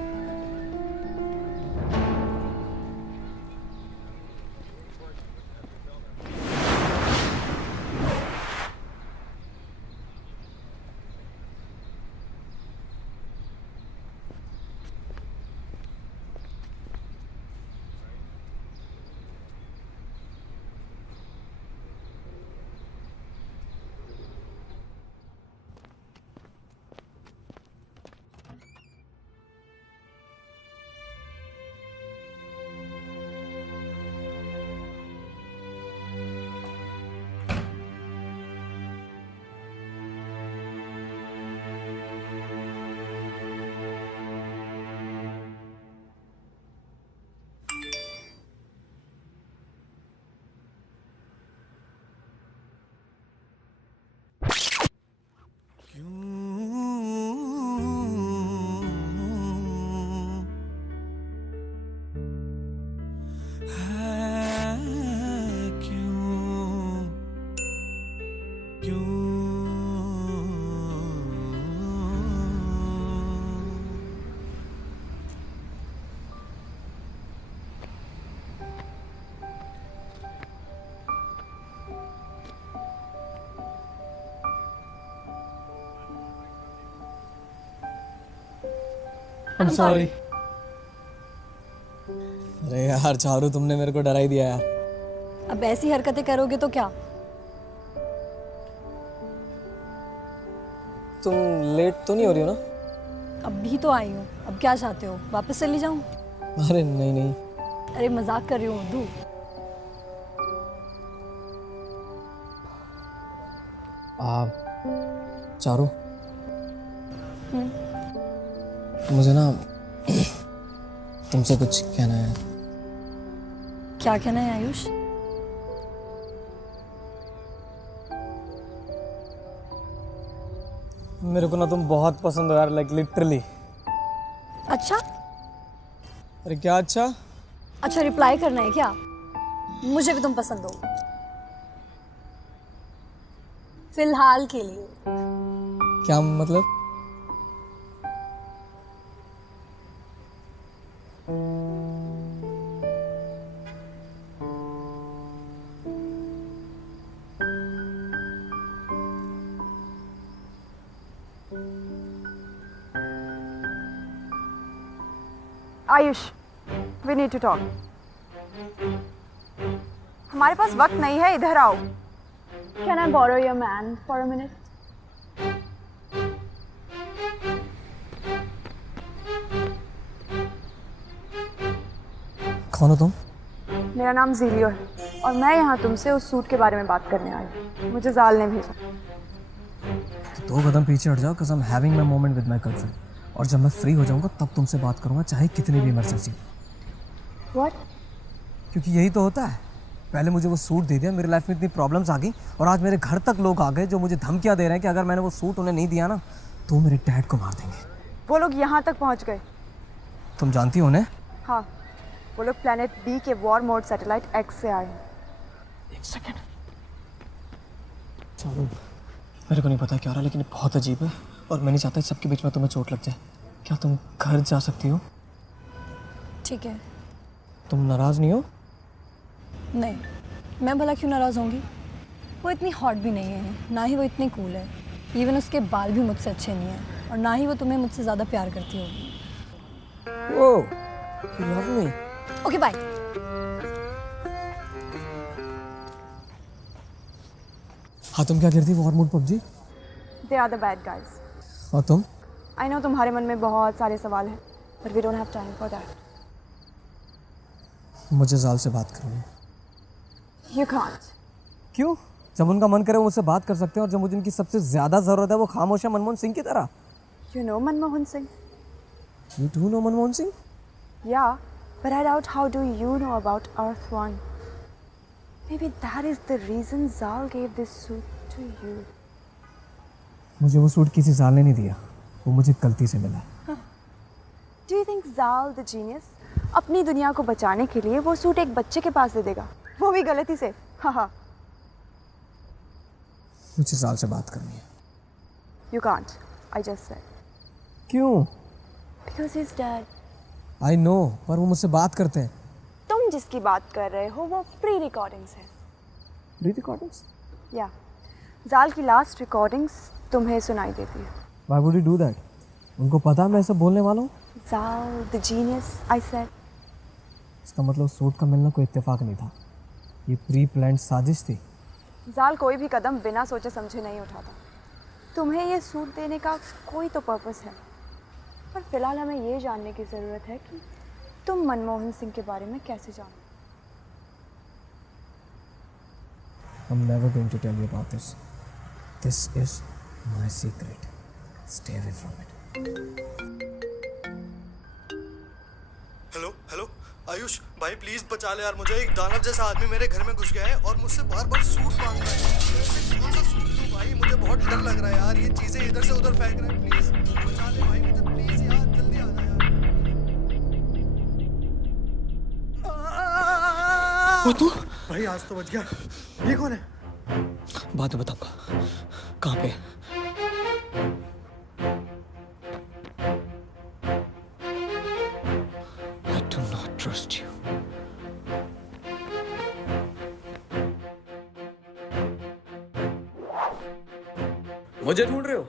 I'm sorry. अरे यार चारू, तुमने मेरे को डरा ही दिया यार। अब ऐसी हरकतें करोगे तो क्या? तुम लेट तो नहीं हो रही हो ना? अभी तो आई हूँ, अब क्या चाहते हो, वापस चली जाऊँ? अरे नहीं नहीं। अरे मजाक कर रही हूँ उर्दू। चारू, मुझे ना तुमसे कुछ कहना है। क्या कहना है आयुष? मेरे को ना तुम बहुत पसंद हो यार, लाइक लिटरली। अच्छा? अरे क्या अच्छा? अच्छा रिप्लाई करना है क्या? मुझे भी तुम पसंद हो, फिलहाल के लिए। क्या मतलब? Ayush, we need to talk. हमारे पास वक्त नहीं है, इधर आओ। Can I borrow your man for a minute? कौन हो तुम? मेरा नाम जीलियो है और मैं यहाँ तुमसे उस सूट के बारे में बात करने आई हूँ। मुझे जाल ने भेजा। तो 2 कदम पीछे हट जाओ, cause I'm having my moment with my girlfriend. और जब मैं फ्री हो जाऊंगा तब तुमसे बात करूंगा, चाहे कितनी भी इमरजेंसी। What? क्योंकि यही तो होता है। पहले मुझे वो सूट दे दिया, मेरी लाइफ में इतनी प्रॉब्लम्स आ गई, और आज मेरे घर तक लोग आ गए जो मुझे धमकियां दे रहे हैं कि अगर मैंने वो सूट उन्हें नहीं दिया ना तो मेरे डैड को मार देंगे। वो लोग यहाँ तक पहुँच गए। तुम जानती हो उन्हें? हाँ, वो लोग प्लेनेट बी के वॉर मोड सैटेलाइट एक्स से आए हैं। 1 सेकंड। चलो, मेरे को नहीं पता क्या हो रहा, लेकिन बहुत अजीब है और मैं नहीं चाहता सबके बीच में तुम्हें चोट लग जाए। क्या तुम घर जा सकती हो? ठीक है। तुम नाराज नहीं हो? नहीं, मैं भला क्यों नाराज़ होंगी? वो इतनी हॉट भी नहीं है, ना ही वो इतनी कूल है। इवन उसके बाल भी मुझसे अच्छे नहीं हैं, और ना ही वो तुम्हें मुझसे ज़्यादा प्यार करती होगी। Oh, you love me. Okay bye. हाँ, तुम क्या करती war mode PUBG? They are the bad guys. और तुम? I know तुम्हारे मन में बहुत सारे सवाल हैं, but we don't have time for that. मुझे जाल से बात करनी है। You can't. क्यों? जब उनका मन करे वो मुझसे बात कर सकते हैं, और जब मुझे उनकी सबसे ज़्यादा ज़रूरत है वो खामोश है, मनमोहन सिंह की तरह। You know Manmohan Singh? You do know Manmohan Singh? Yeah, but I doubt how do you know about Earth One? Maybe that is the reason Zal gave this suit to you. मुझे वो सूट किसी साल ने नहीं दिया, वो मुझे गलती से मिला। Do you think Zal the genius अपनी दुनिया को बचाने के लिए वो सूट एक बच्चे के पास दे देगा, वो भी गलती से? हाँ। मुझे साल से बात करनी है। You can't. I just said. क्यों? Because he's dead. I know, पर वो मुझसे बात करते हैं। तुम जिसकी बात कर रहे हो वो प्री रिकॉर्डिंग्स है। Pre recordings? या जाल की लास्ट रिकॉर्डिंग्स तुम्हें सुनाई देती है। Why would you do that? उनको पता है मैं ऐसा बोलने वाला हूँ? जाल the genius, I said. इसका मतलब सूट का मिलना कोई इत्तेफाक नहीं था, ये प्री प्लान्ड साजिश थी। जाल कोई भी कदम बिना सोचे समझे नहीं उठाता। तुम्हें ये सूट देने का कोई तो पर्पस है, पर फिलहाल हमें ये जानने की ज़रूरत है कि तुम मनमोहन सिंह के बारे में कैसे जानो। I'm never going to tell you about this. This is my secret. Stay away from it. Hello hello Ayush भाई प्लीज बचा ले यार मुझे। एक दानव जैसा आदमी मेरे घर में घुस गया है और मुझसे बार बार सूट मांग रहा है। कौन सा सूट दूं भाई, मुझे बहुत डर लग रहा है यार। ये चीजें इधर से उधर फेंक रहा है। प्लीज बचा ले भाई मुझे, प्लीज यार जल्दी आ जा यार। वो तू? भाई आज तो बच गया। ये कौन है? बाद में बताऊंगा। कहाँ पे? I do not trust you. मुझे ढूंढ रहे हो?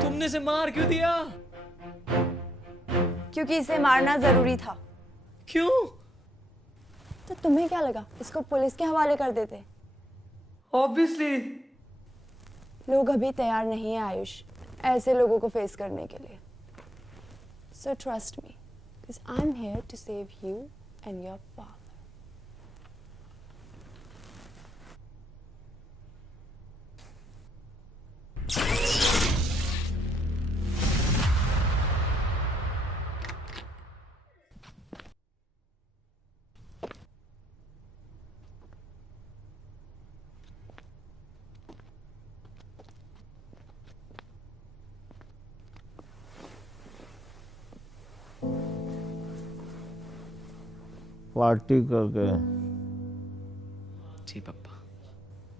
तुमने इसे मार क्यों दिया? क्योंकि इसे मारना जरूरी था। क्यों? तो तुम्हें क्या लगा इसको पुलिस के हवाले कर देते? Obviously. लोग अभी तैयार नहीं है आयुष ऐसे लोगों को फेस करने के लिए। So trust me, because I'm here to save you and your father. Party करके जी पापा।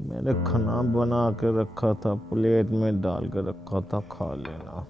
मैंने खाना बना के रखा था, प्लेट में डाल के रखा था, खा लेना।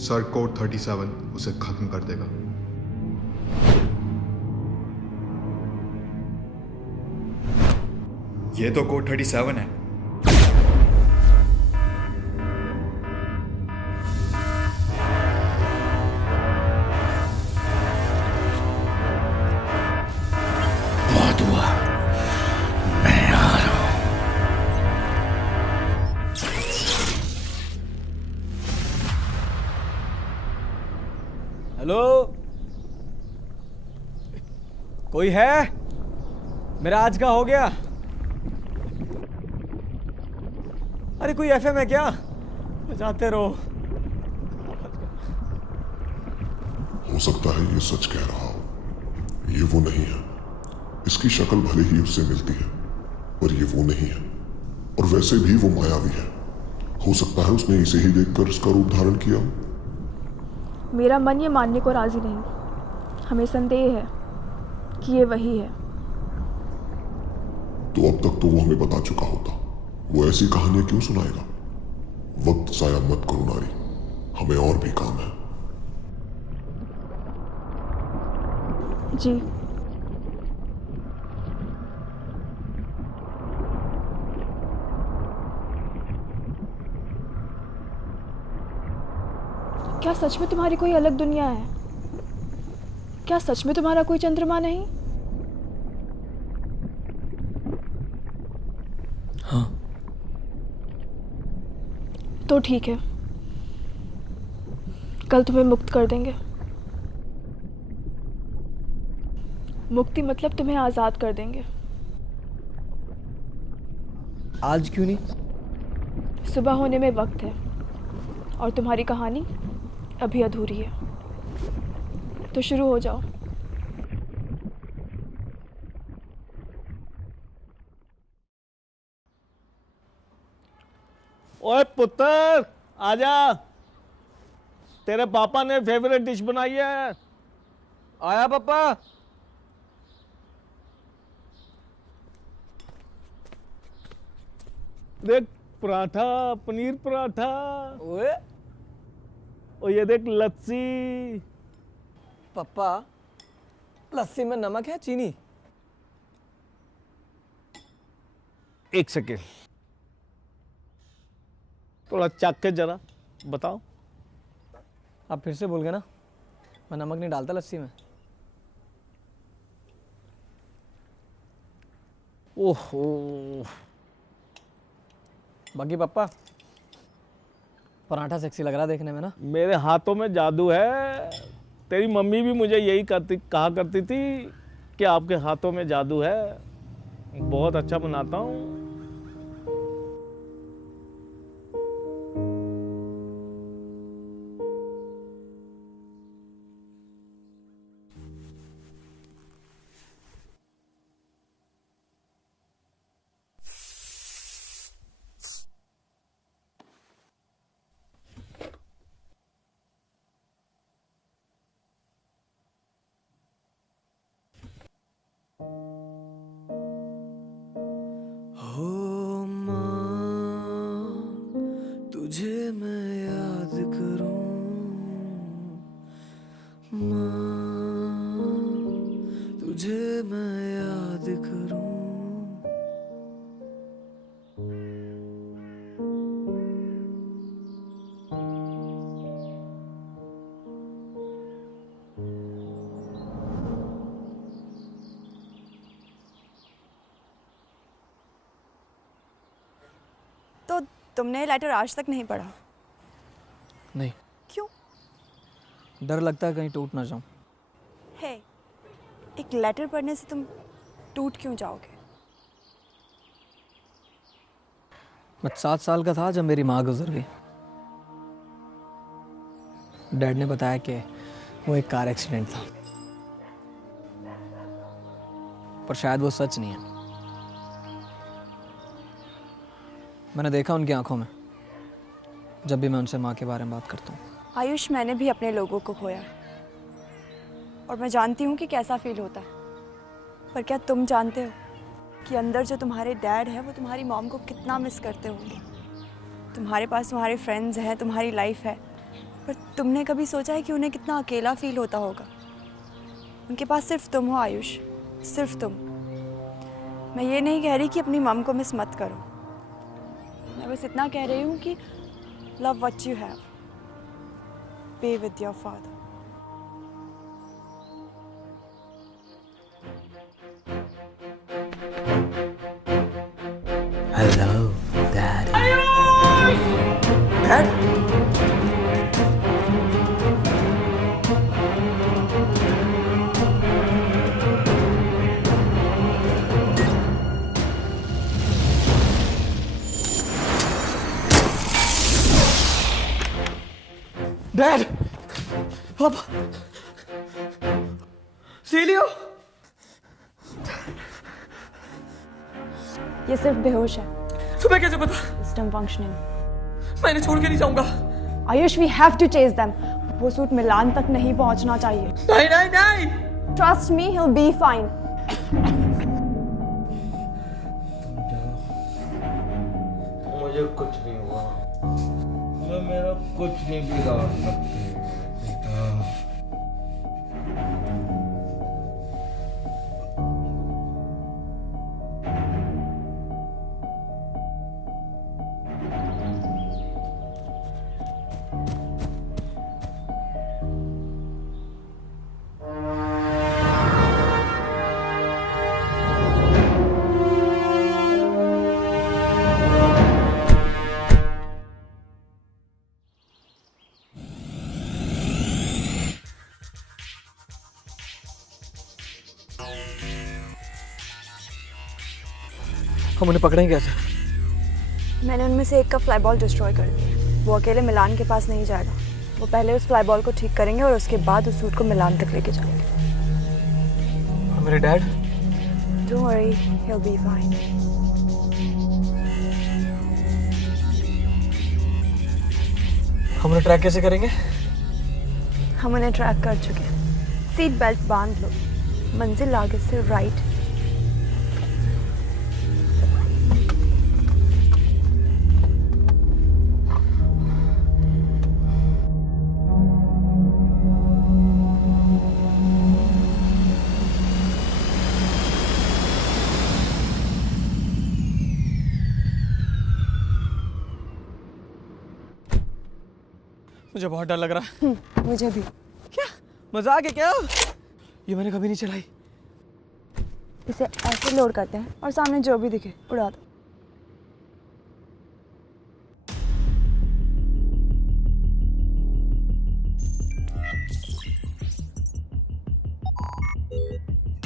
सर कोड 37 उसे खत्म कर देगा। ये तो कोड 37 है। बहुत हुआ, मैं आ रहा हूं। हेलो, कोई है? मेरा आज का हो गया। अरे कोई एफएम है क्या? बजाते रहो। हो सकता है ये सच कह रहा हो, ये वो नहीं है। इसकी शक्ल भले ही उससे मिलती है, पर ये वो नहीं है। और वैसे भी वो मायावी है। हो सकता है उसने इसे ही देखकर इसका रूप धारण किया हो। मेरा मन ये मानने को राजी नहीं। हमें संदेह है कि ये वही है। तो अब तक तो वो हमें बता चुका होता। वो ऐसी कहानियां क्यों सुनाएगा? वक्त जाया मत करो नारी, हमें और भी काम है। जी क्या सच में तुम्हारी कोई अलग दुनिया है? क्या सच में तुम्हारा कोई चंद्रमा नहीं? हाँ। तो ठीक है, कल तुम्हें मुक्त कर देंगे। मुक्ति मतलब तुम्हें आज़ाद कर देंगे। आज क्यों नहीं? सुबह होने में वक्त है और तुम्हारी कहानी अभी अधूरी है, तो शुरू हो जाओ। ओए पुत्र, आजा, तेरे पापा ने फेवरेट डिश बनाई है। आया पापा। देख पराठा, पनीर पराठा। ओए, और ये देख लस्सी। पापा, लस्सी में नमक है चीनी? एक सेकेंड, थोड़ा चख के जरा बताओ। आप फिर से बोल गए ना, मैं नमक नहीं डालता लस्सी में। ओहो, बाकी पापा, पराठा सेक्सी लग रहा है देखने में ना। मेरे हाथों में जादू है। तेरी मम्मी भी मुझे यही कहा करती थी कि आपके हाथों में जादू है। बहुत अच्छा बनाता हूँ। हो माँ, तुझे मैं याद करूं माँ, तुझे मैं याद करूं। तो तुमने लेटर आज तक नहीं पढ़ा? नहीं। क्यों? डर लगता है कहीं टूट ना जाऊं। है, एक लेटर पढ़ने से तुम टूट क्यों जाओगे? मैं 7 साल का था जब मेरी माँ गुजर गई। डैड ने बताया कि वो एक कार एक्सीडेंट था, पर शायद वो सच नहीं है। मैंने देखा उनकी आंखों में जब भी मैं उनसे माँ के बारे में बात करता हूँ। आयुष, मैंने भी अपने लोगों को खोया और मैं जानती हूँ कि कैसा फील होता है। पर क्या तुम जानते हो कि अंदर जो तुम्हारे डैड है वो तुम्हारी मॉम को कितना मिस करते होंगे? तुम्हारे पास तुम्हारे फ्रेंड्स हैं, तुम्हारी लाइफ है, पर तुमने कभी सोचा है कि उन्हें कितना अकेला फील होता होगा? उनके पास सिर्फ तुम हो आयुष, सिर्फ तुम। मैं ये नहीं कह रही कि अपनी मॉम को मिस मत करो, मैं बस इतना कह रही हूँ कि love what you have, be with your father. Hello, Daddy. Dad? Dad! Papa! सीलियो! ये सिर्फ बेहोश है। तुम्हें कैसे पता? System functioning. मैं इन्हें छोड़ के नहीं जाऊंगा। Ayush, we have to chase them. वो सूट मिलान तक नहीं पहुंचना चाहिए। नहीं नहीं नहीं! Trust me, he'll be fine. कुछ नहीं हुआ। मैं मेरा कुछ नहीं बिगाड़ सकते बेटा। हम उन्हें पकड़ेंगे कैसे? मैंने उनमें से एक का फ्लाई बॉल डिस्ट्रॉय कर दिया। वो अकेले मिलान के पास नहीं जाएगा। वो पहले उस फ्लाई बॉल को ठीक करेंगे और उसके बाद उस सूट को मिलान तक लेके जाएंगे। और मेरे dad? Don't worry, he'll be fine. हम उन्हें ट्रैक कैसे करेंगे? हम उन्हें ट्रैक कर चुके हैं। सीट बेल्ट बांध लो। मंजिल आगे से राइट। मुझे बहुत डर लग रहा है। मुझे भी। क्या मजाक है क्या? ये मैंने कभी नहीं चलाई। इसे ऐसे लोड करते हैं और सामने जो भी दिखे उड़ा दो।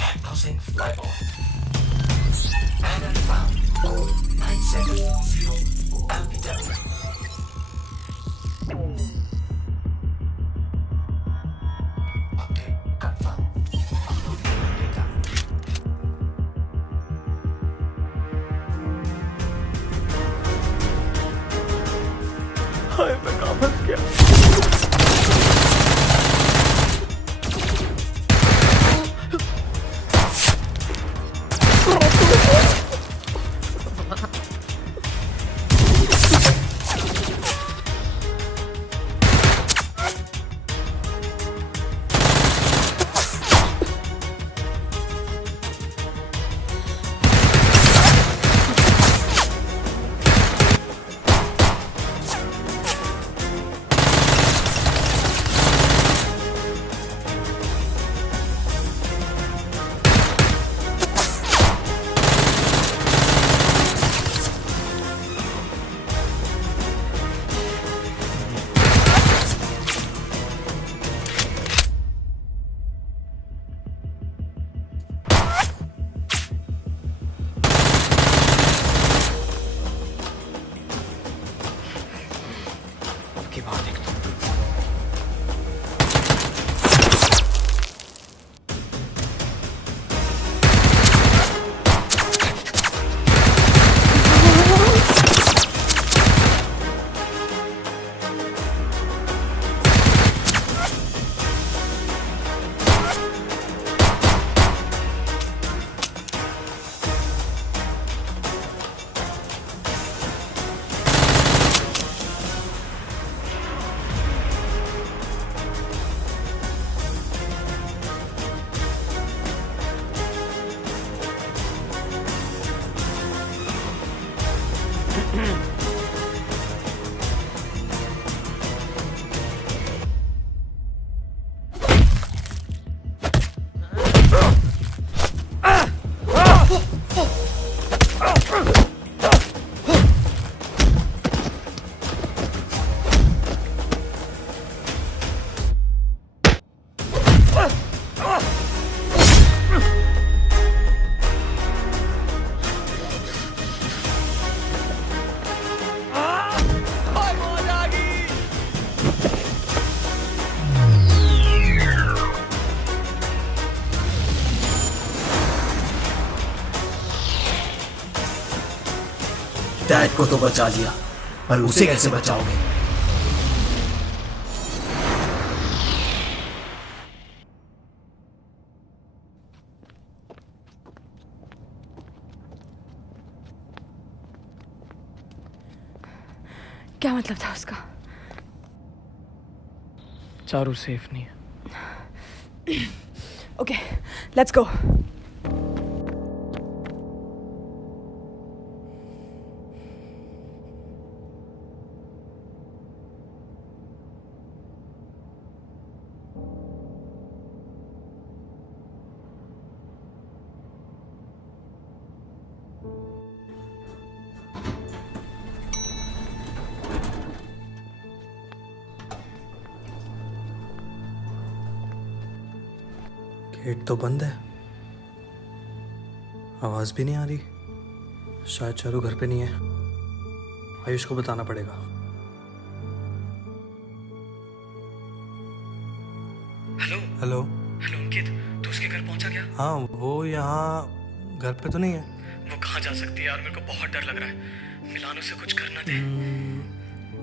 Diagnosing flyboy. Island found. Code 970 LPW. हाय मैं कहाँ फंस गया? डैड को तो बचा लिया, पर उसे कैसे बचाओगे? क्या मतलब था उसका? चारू सेफ नहीं है। Okay, let's go. गेट तो बंद है, आवाज भी नहीं आ रही। शायद चारू घर पे नहीं है। आयुष को बताना पड़ेगा। Hello hello. हेलो अंकित, तू उसके घर पहुंचा क्या? हाँ, वो यहाँ घर पे तो नहीं है। वो कहाँ जा सकती है यार, मेरे को बहुत डर लग रहा है। मिलानो से कुछ करना दे।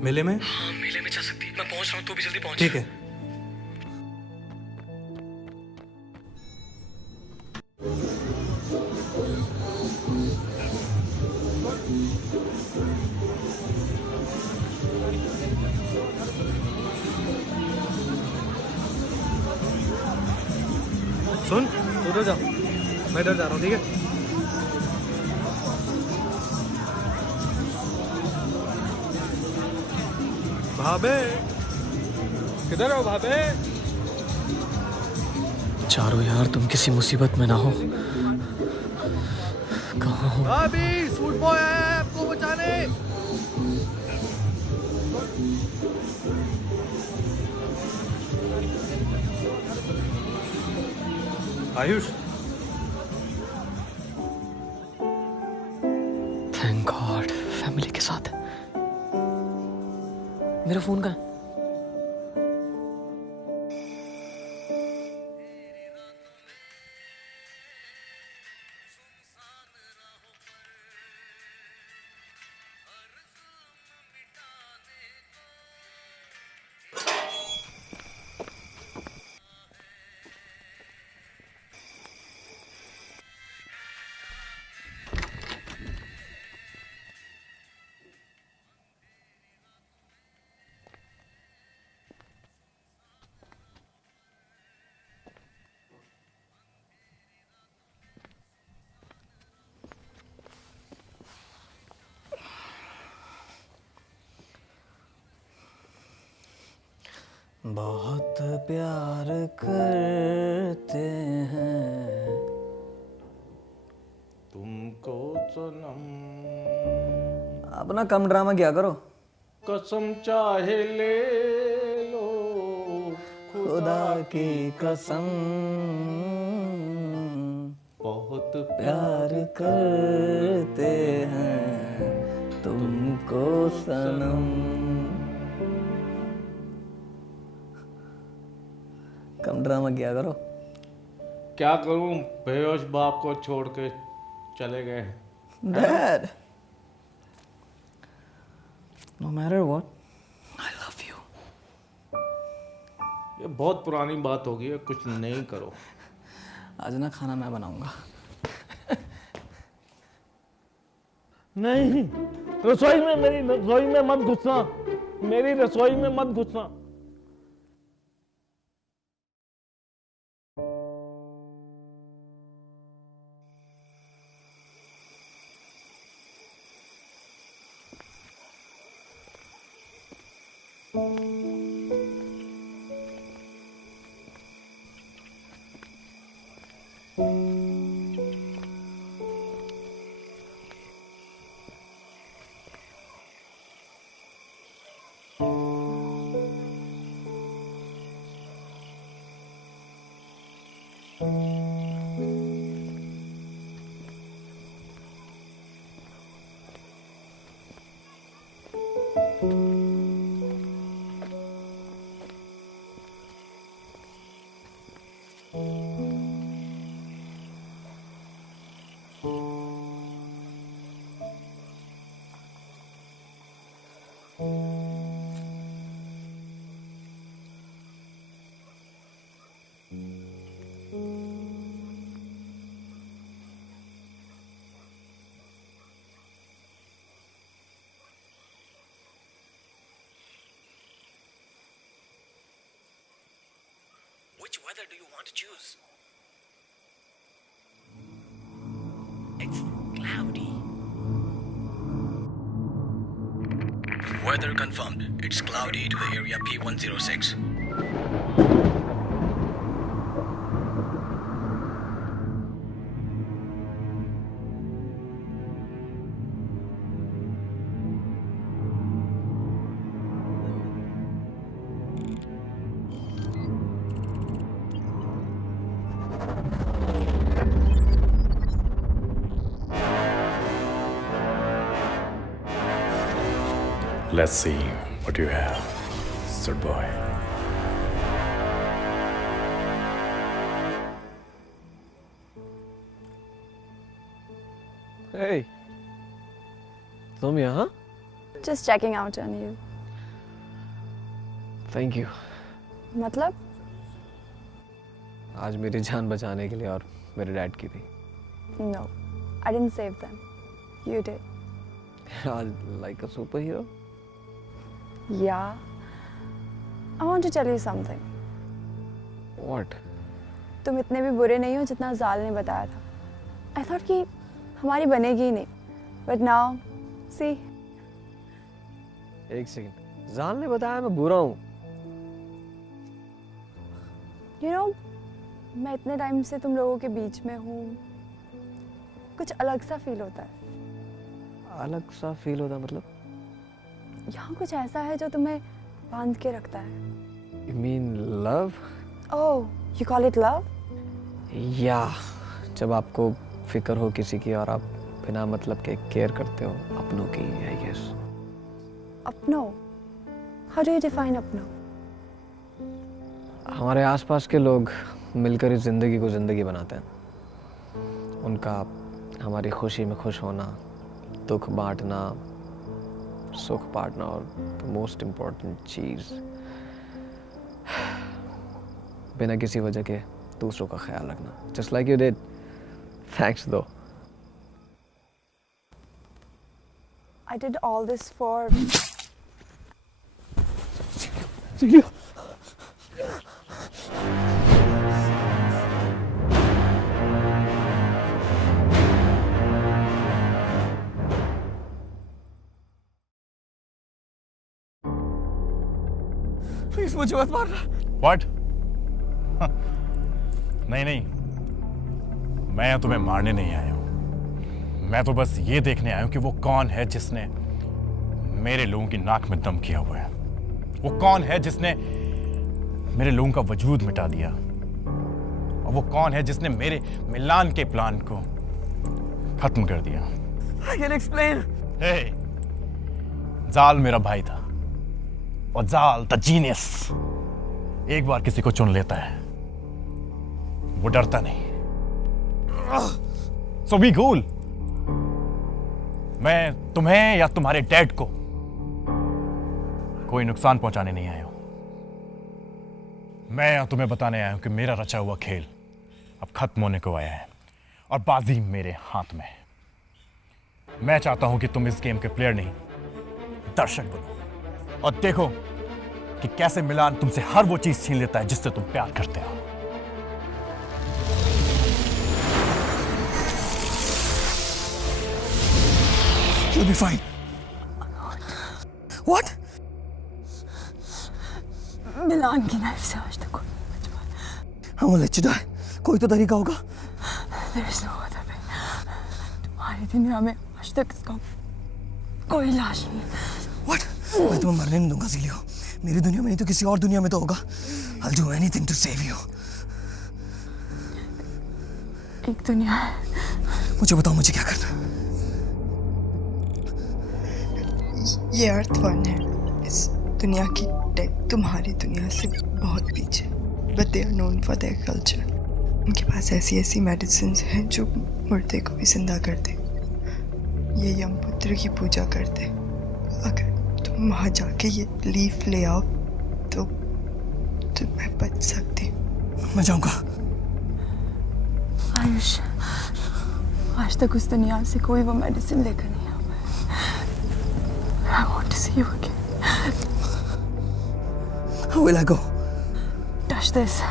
मेले में? हाँ, मेले में जा सकती है। मैं पहुंच रहा हूँ, तू भी जल्दी पहुंच। ठीक है। सुन, तू उधर जा, मैं इधर जा रहा हूँ, ठीक है? भाभे, किधर हो भाभे? चारू यार, तुम किसी मुसीबत में ना हो। कहाँ हो? भाभी, सूट बॉय आया है आपको बचाने। आयुष, थैंक गॉड, फैमिली के साथ। मेरा फोन कहाँ है? बहुत प्यार करते हैं तुमको सनम। अपना कम ड्रामा किया करो। कसम चाहे ले लो खुदा की कसम, बहुत प्यार करते हैं तुमको सनम। कम ड्रामा किया करो। क्या करूं, बेहोश बाप को छोड़ के चले गए। Dad, no matter what, I love you. ये बहुत पुरानी बात होगी, कुछ नहीं करो। आज ना खाना मैं बनाऊंगा। नहीं, रसोई में, मेरी रसोई में मत घुसना, मेरी रसोई में मत घुसना। Which weather do you want to choose? It's cloudy. Weather confirmed. It's cloudy to the area P106. Let's see what you have, sir boy. Hey, तुम यहाँ? Just checking out on you. Thank you. मतलब? आज मेरी जान बचाने के लिए और मेरे डैड की भी. No, I didn't save them. You did. Like a superhero? Yeah. I want to tell you something. What? तुम इतने भी बुरे नहीं हो जितना जाल ने बताया था. I thought कि हमारी बनेगी ही नहीं. But now, see. एक सेकंड. जाल ने बताया मैं बुरा हूँ. You know, मैं इतने टाइम से तुम लोगों के बीच में हूँ. कुछ अलग सा फील होता है. अलग सा फील होता मतलब? यहाँ कुछ ऐसा है जो तुम्हें बांध के रखता है. You mean love? Oh, you call it love? Yeah. जब आपको फिक्र हो किसी की और आप बिना मतलब के केयर करते हो अपनों की, I guess. अपनों? How do you define अपनों? हमारे आसपास के लोग मिलकर इस जिंदगी को जिंदगी बनाते हैं. उनका हमारी खुशी में खुश होना, दुख बांटना, सुख बांटना और मोस्ट इम्पोर्टेंट चीज बिना किसी वजह के दूसरों का ख्याल रखना. Just like you did. Thanks though. I did all this for. Please मुझे मत मारना. What? नहीं नहीं, मैं तुम्हें मारने नहीं आया हूं. मैं तो बस ये देखने आया हूं कि वो कौन है जिसने मेरे लोगों की नाक में दम किया हुआ है. वो कौन है जिसने मेरे लोगों का वजूद मिटा दिया. और वो कौन है जिसने मेरे मिलान के प्लान को खत्म कर दिया. I can explain. Hey, जाल मेरा भाई था. और जाल द जीनियस एक बार किसी को चुन लेता है, वो डरता नहीं. So be cool. मैं तुम्हें या तुम्हारे डैड को कोई नुकसान पहुंचाने नहीं आया हूं. मैं तुम्हें बताने आया हूं कि मेरा रचा हुआ खेल अब खत्म होने को आया है और बाजी मेरे हाथ में है. मैं चाहता हूं कि तुम इस गेम के प्लेयर नहीं, दर्शक बनो और देखो कि कैसे मिलान तुमसे हर वो चीज छीन लेता है जिससे तुम प्यार करते हो. You'll be fine. What? मिलान की नाइफ से आज तक I won't let you die. कोई तो तरीका होगा. There is no other way. तुम्हारी दुनिया में आज तक इसका कोई लाश नहीं. What? मैं तुम्हें मरने नहीं दूंगा ज़ीलियो. मेरी दुनिया में नहीं तो किसी और दुनिया में तो होगा. I'll do anything to save you. एक दुनिया है. मुझे बताओ मुझे क्या करना है. ये अर्थ वन है. इस दुनिया की टेक तुम्हारी दुनिया से बहुत पीछे. But they are known for their culture. उनके पास ऐसी ऐसी मेडिसिन हैं जो मुर्दे को भी जिंदा कर दे. ये यमपुत्र की पूजा करते. अगर तुम वहाँ जाके ये लीफ ले आओ तो मैं बच सकती. मैं जाऊँगा. आयुष, आज तक उस दुनिया से कोई वो मेडिसिन लेकर नहीं आया. I want to see you again. How will I go? Touch this.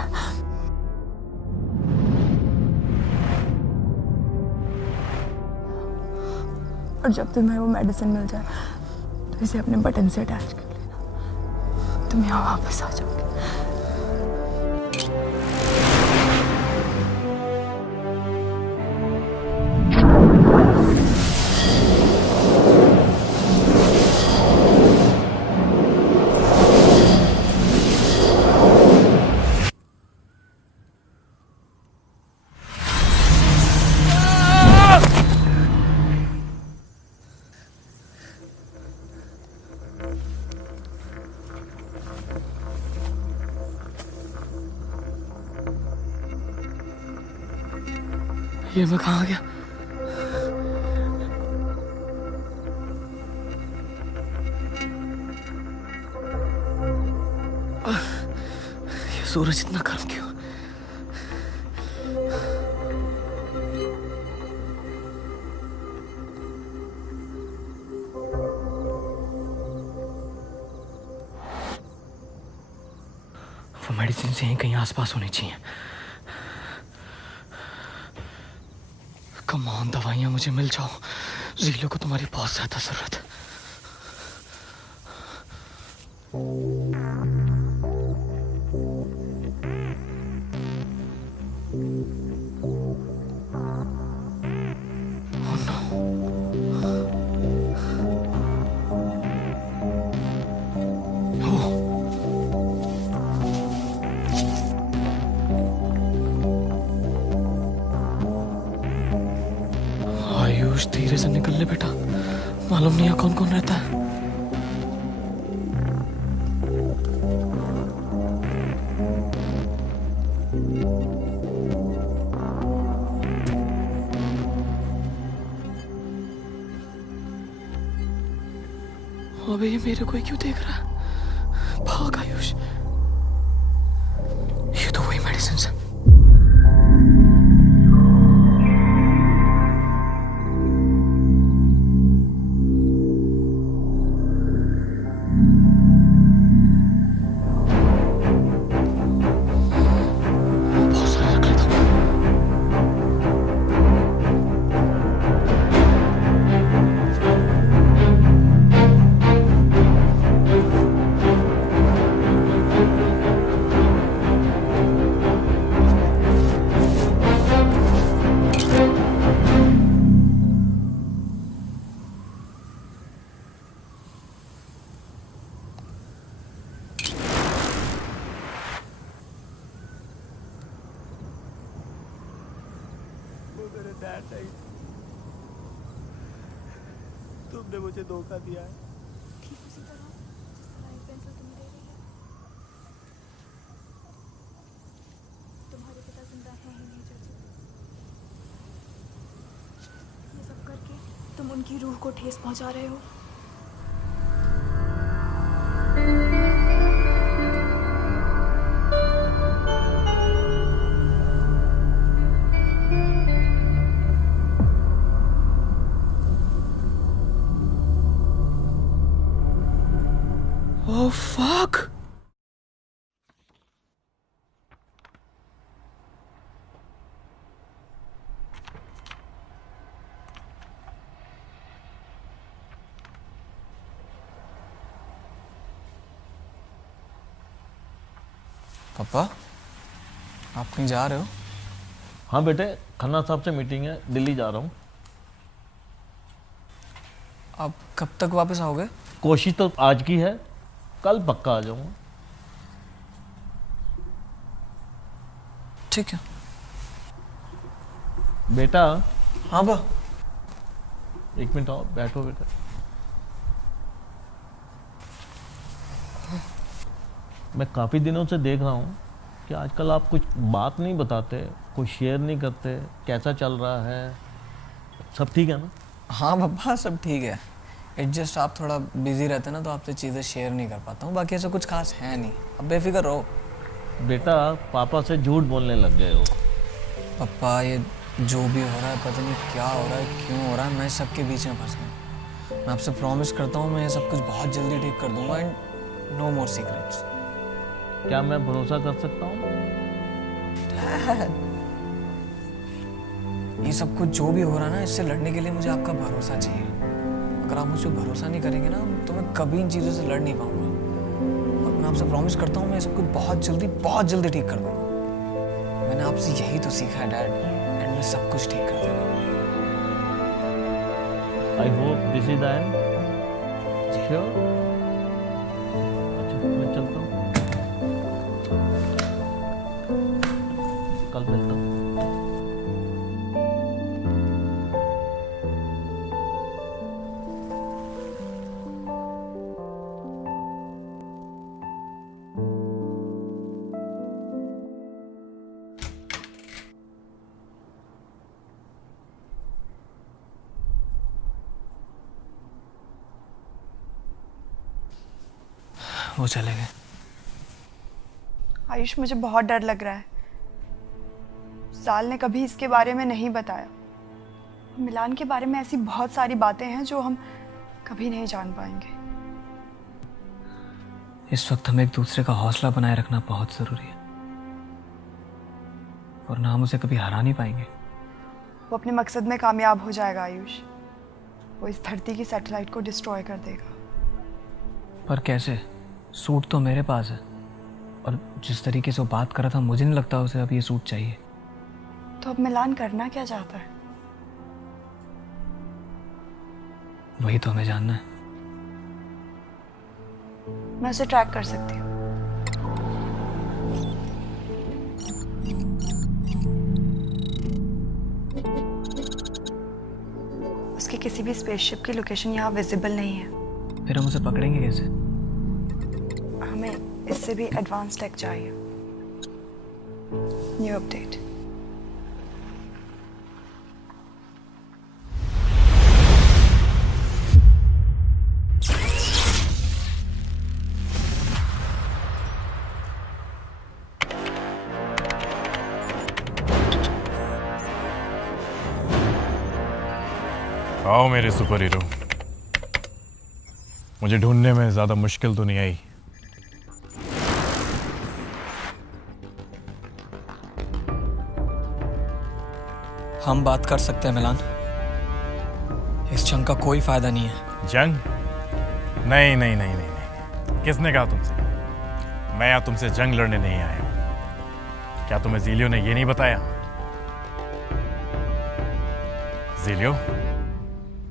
और जब तुम्हें वो मेडिसिन मिल जाए तो इसे अपने बटन से अटैच कर लेना। तुम यहाँ वापस आ जाओगे। ये मैं कहाँ गया? ये सूरज इतना गर्म क्यों? वो मेडिसिन से कहीं आसपास होनी चाहिए। कम ऑन, दवाइयाँ मुझे मिल जाओ। ज़ीलो को तुम्हारी बहुत ज़्यादा ज़रूरत है। आयुष, धीरे से निकल ले बेटा, मालूम नहीं है कौन कौन रहता है। अबे ये मेरे को ही क्यों देख रहा है? भाग आयुष, ये तो वही मेडिसिन है। तुमने मुझे धोखा दिया है। ठीक उसी तरह जिस तरह एक पेंसिल तुम्हें दे रही है। तुम्हारे पिता जिंदा हैं ही नहीं चाची। ये सब करके तुम उनकी रूह को ठेस पहुंचा रहे हो। Oh fuck! पापा, आप कहीं जा रहे हो? हाँ बेटे, खन्ना साहब से मीटिंग है, दिल्ली जा रहा हूँ। आप कब तक वापस आओगे? कोशिश तो आज की है, कल पक्का आ जाऊंगा। ठीक है बेटा। हाँ बा। एक मिनट आओ, बैठो बेटा। मैं काफ़ी दिनों से देख रहा हूँ कि आजकल आप कुछ बात नहीं बताते, कुछ शेयर नहीं करते। कैसा चल रहा है? सब ठीक है ना? हाँ पापा, सब ठीक है। एडजस्ट आप थोड़ा बिजी रहते ना, तो आपसे चीज़ें शेयर नहीं कर पाता हूँ। बाकी ऐसा कुछ खास है नहीं, अब बेफिक्र रहो। बेटा, पापा से झूठ बोलने लग गए हो। पापा, ये जो भी हो रहा है, पता नहीं क्या हो रहा है, क्यों हो रहा है, मैं सबके बीच में फंस गया। मैं आपसे प्रॉमिस करता हूँ मैं ये सब कुछ बहुत जल्दी ठीक कर दूंगा एंड नो मोर सीक्रेट्स। क्या मैं भरोसा कर सकता हूँ? ये सब कुछ जो भी हो रहा है ना, इससे लड़ने के लिए मुझे आपका भरोसा चाहिए। अगर आप मुझ पर भरोसा नहीं करेंगे ना, तो मैं कभी इन चीज़ों से लड़ नहीं पाऊंगा। और मैं आपसे प्रॉमिस करता हूँ, मैं सब कुछ बहुत जल्दी ठीक कर दूंगा। मैंने आपसे यही तो सीखा है डैड, एंड मैं सब कुछ ठीक कर दूंगा। I hope this is the end. Sure? अच्छा मैं चलता हूँ, कल मिलता हूँ। वो चले गए। आयुष, मुझे बहुत डर लग रहा है। साल ने कभी इसके बारे में नहीं बताया। मिलान के बारे में ऐसी बहुत सारी बातें हैं जो हम कभी नहीं जान पाएंगे। इस वक्त हमें एक दूसरे का हौसला बनाए रखना बहुत जरूरी है, वरना हम उसे कभी हरा नहीं पाएंगे। वो अपने मकसद में कामयाब हो जाएगा आयुष। वो इस धरती की सैटेलाइट को डिस्ट्रॉय कर देगा। पर कैसे? सूट तो मेरे पास है, और जिस तरीके से वो बात कर रहा था, मुझे नहीं लगता उसे अब ये सूट चाहिए। तो अब मिलान करना क्या चाहता है? वही तो हमें जानना है। मैं उसे ट्रैक कर सकती हूँ। उसकी किसी भी स्पेसशिप की लोकेशन यहाँ विजिबल नहीं है। फिर हम उसे पकड़ेंगे कैसे? हमें इससे भी एडवांस टेक चाहिए। New update. आओ मेरे सुपर हीरो। मुझे ढूंढने में ज्यादा मुश्किल तो नहीं आई। हम बात कर सकते हैं मिलान। इस जंग का कोई फायदा नहीं है। जंग? नहीं नहीं नहीं नहीं नहीं। किसने कहा तुमसे? मैं यहाँ तुमसे जंग लड़ने नहीं आया हूं। क्या तुम्हें ज़ीलियो ने ये नहीं बताया? ज़ीलियो,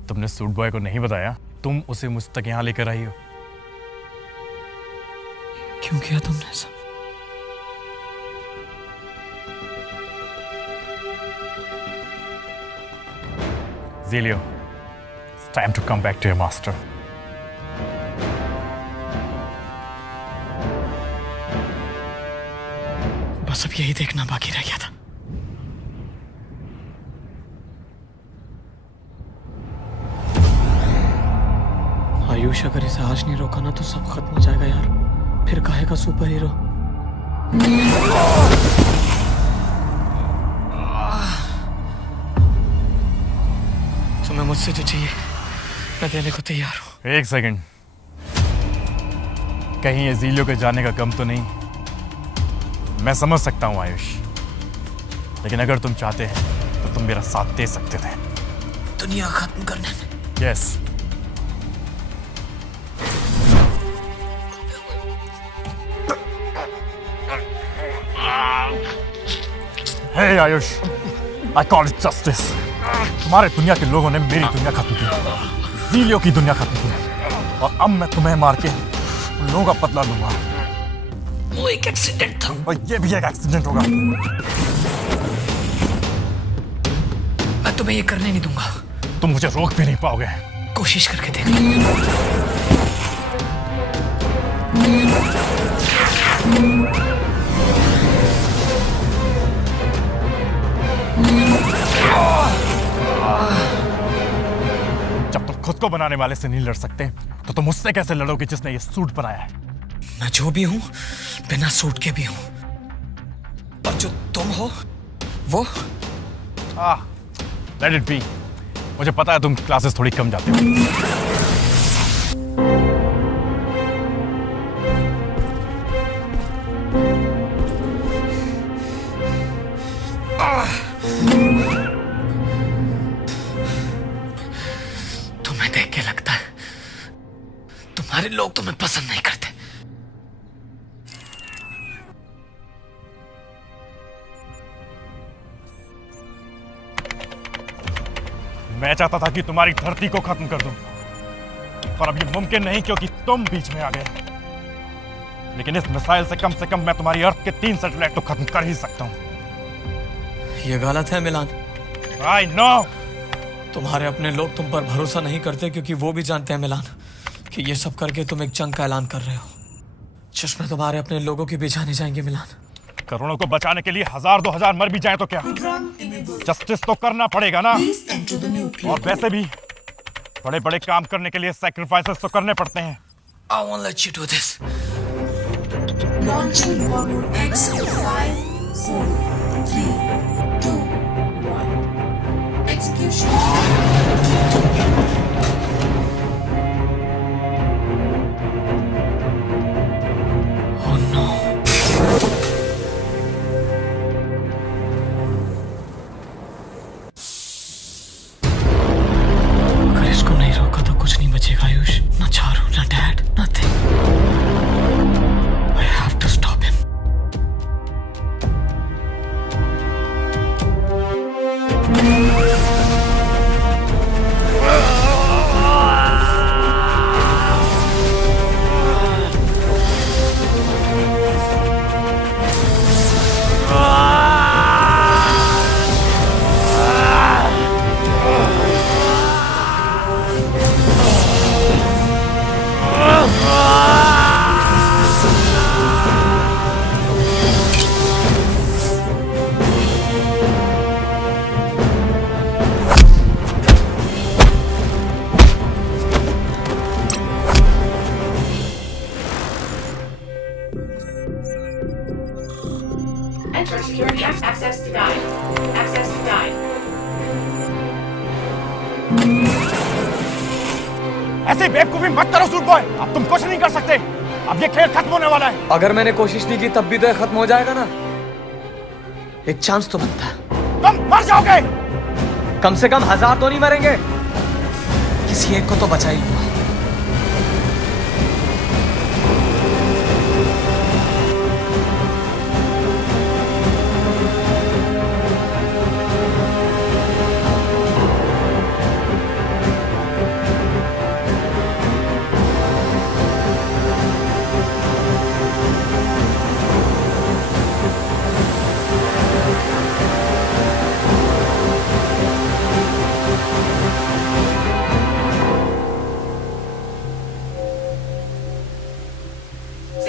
तुमने सूट बॉय को नहीं बताया तुम उसे मुझ तक यहाँ लेकर आई हो? क्यों किया तुमने ऐसा? Zelio, it's time to come back to your master. बस अब यही देखना बाकी रह गया था। आयुष, अगर इसे आज नहीं रोका ना तो सब खत्म हो जाएगा यार। फिर काहे का सुपर हीरो? तुम्हें मुझसे जो चाहिए मैं देने को तैयार हूँ। एक सेकंड, कहीं ये ज़ीलियो के जाने का गम तो नहीं? मैं समझ सकता हूँ आयुष, लेकिन अगर तुम चाहते हैं तो तुम मेरा साथ दे सकते थे दुनिया खत्म करने में। Yes. Hey Ayush, I call it justice. तुम्हारे दुनिया के लोगों ने मेरी दुनिया खत्म की, ज़ीलियो की दुनिया खत्म की, और अब मैं तुम्हें मार के उन लोगों का बदला लूंगा। वो एक एक्सीडेंट था, और ये भी एक एक्सीडेंट होगा। मैं तुम्हें ये करने नहीं दूंगा। तुम मुझे रोक भी नहीं पाओगे। कोशिश करके देख लो। जब तुम खुद को बनाने वाले से नहीं लड़ सकते तो तुम उससे कैसे लड़ोगे जिसने ये सूट बनाया है? मैं जो भी हूं बिना सूट के भी हूं, पर जो तुम हो वो लेट इट बी। मुझे पता है तुम क्लासेस थोड़ी कम जाते हो। लगता है तुम्हारे लोग तुम्हें पसंद नहीं करते। मैं चाहता था कि तुम्हारी धरती को खत्म कर दूं, पर अब ये मुमकिन नहीं क्योंकि तुम बीच में आ गए। लेकिन इस मिसाइल से कम मैं तुम्हारी अर्थ के 3 सैटेलाइट तो खत्म कर ही सकता हूं। ये गलत है मिलान। I know। तुम्हारे अपने लोग तुम पर भरोसा नहीं करते क्योंकि वो भी जानते हैं मिलान कि ये सब करके तुम एक जंग का ऐलान कर रहे हो जिसमें तुम्हारे अपने लोगों के भी जाने जाएंगे। मिलान, करोड़ों को बचाने के लिए 1000-2000 मर भी जाए तो क्या, जस्टिस तो करना पड़ेगा ना। और वैसे भी बड़े बड़े काम करने के लिए सैक्रिफाइसेस तो करने पड़ते हैं। I won't let you do this. Launching forward X 5, 4, 3, 2, 1. Execution. Oh no. अगर इसको नहीं रोका तो कुछ नहीं बचेगा आयुष। ना चारू, ना dad, nothing. I have to stop him. Enter security access denied. Access denied. ऐसे बेवकूफी मत करो सूट बॉय, अब तुम कुछ नहीं कर सकते। अब ये खेल खत्म होने वाला है। अगर मैंने कोशिश नहीं की तब भी तो ये खत्म हो जाएगा ना। एक चांस तो बनता है। तुम मर जाओगे। कम से कम 1000 तो नहीं मरेंगे। किसी एक को तो बचा ही लूंगा।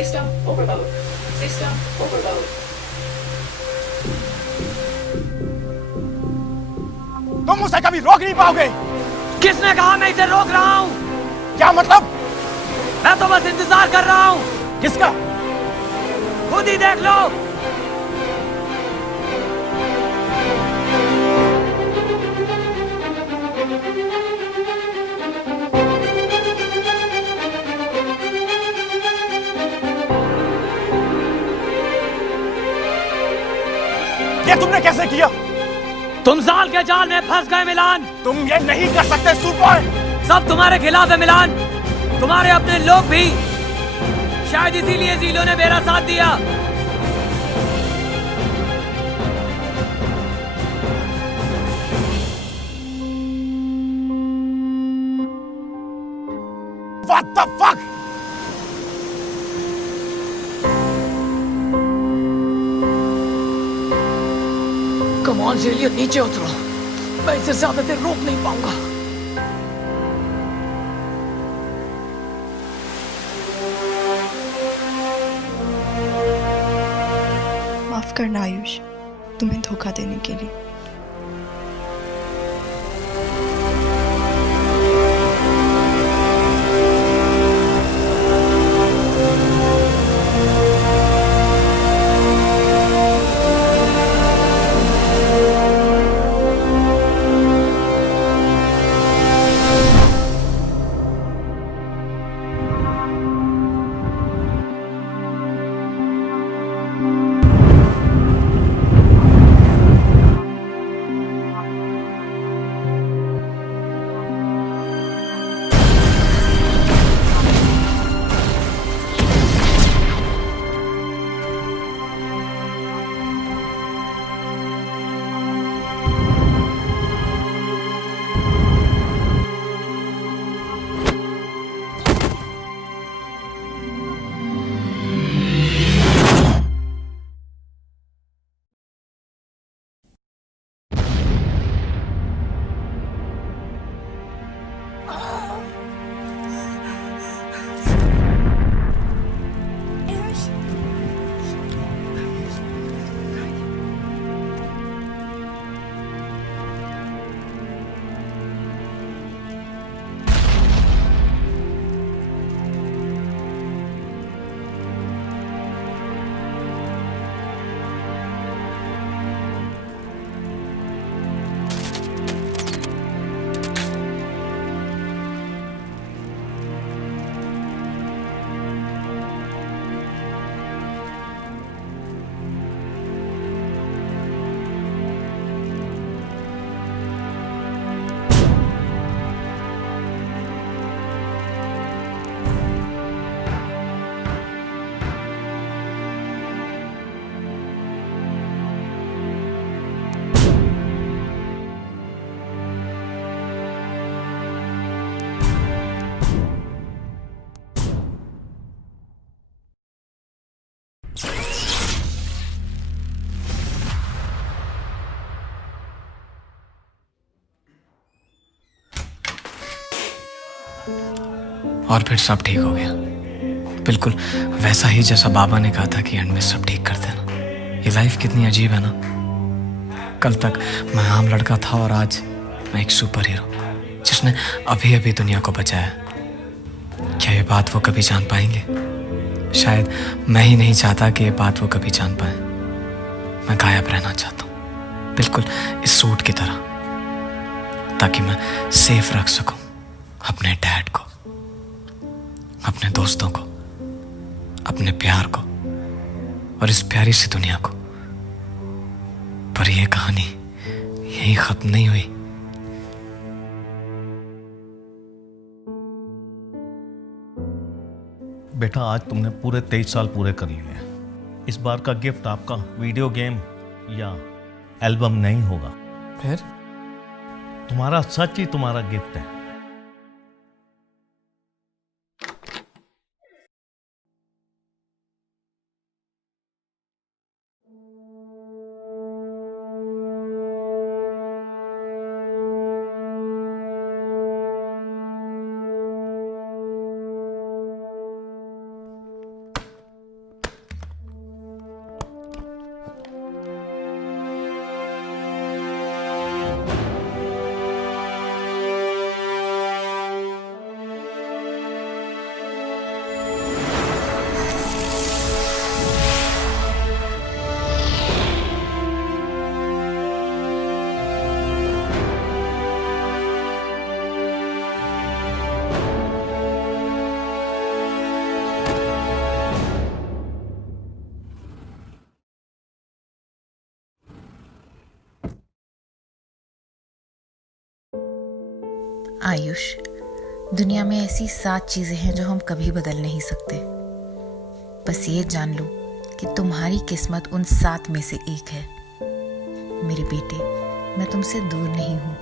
System overload. System overload. तुम उसे कभी रोक नहीं पाओगे। किसने कहा मैं इसे रोक रहा हूं? क्या मतलब? मैं तो बस इंतजार कर रहा हूं। किसका? खुद ही देख लो। ये तुमने कैसे किया? तुम जाल के जाल में फंस गए मिलान। तुम ये नहीं कर सकते सूट बॉय। सब तुम्हारे खिलाफ है मिलान। तुम्हारे अपने लोग भी। शायद इसीलिए जीलो ने मेरा साथ दिया। What the fuck? Come on जेलियो, नीचे उतरो। मैं इसे ज्यादा देर रोक नहीं पाऊंगा। माफ करना आयुष, तुम्हें धोखा देने के लिए। और फिर सब ठीक हो गया, बिल्कुल वैसा ही जैसा बाबा ने कहा था कि एंड में सब ठीक कर देना। ये लाइफ कितनी अजीब है ना। कल तक मैं आम लड़का था और आज मैं एक सुपर हीरो जिसने अभी अभी दुनिया को बचाया। क्या ये बात वो कभी जान पाएंगे? शायद मैं ही नहीं चाहता कि ये बात वो कभी जान पाए। मैं गायब रहना चाहता हूँ, बिल्कुल इस सूट की तरह, ताकि मैं सेफ रख सकूं अपने डैड को, अपने दोस्तों को, अपने प्यार को और इस प्यारी सी दुनिया को। पर यह कहानी यहीं खत्म नहीं हुई। बेटा, आज तुमने पूरे 23 साल पूरे कर लिए हैं। इस बार का गिफ्ट आपका वीडियो गेम या एल्बम नहीं होगा। फिर तुम्हारा सच ही तुम्हारा गिफ्ट है। आयुष, दुनिया में ऐसी 7 चीजें हैं जो हम कभी बदल नहीं सकते। बस ये जान लो कि तुम्हारी किस्मत उन 7 में से एक है। मेरे बेटे, मैं तुमसे दूर नहीं हूँ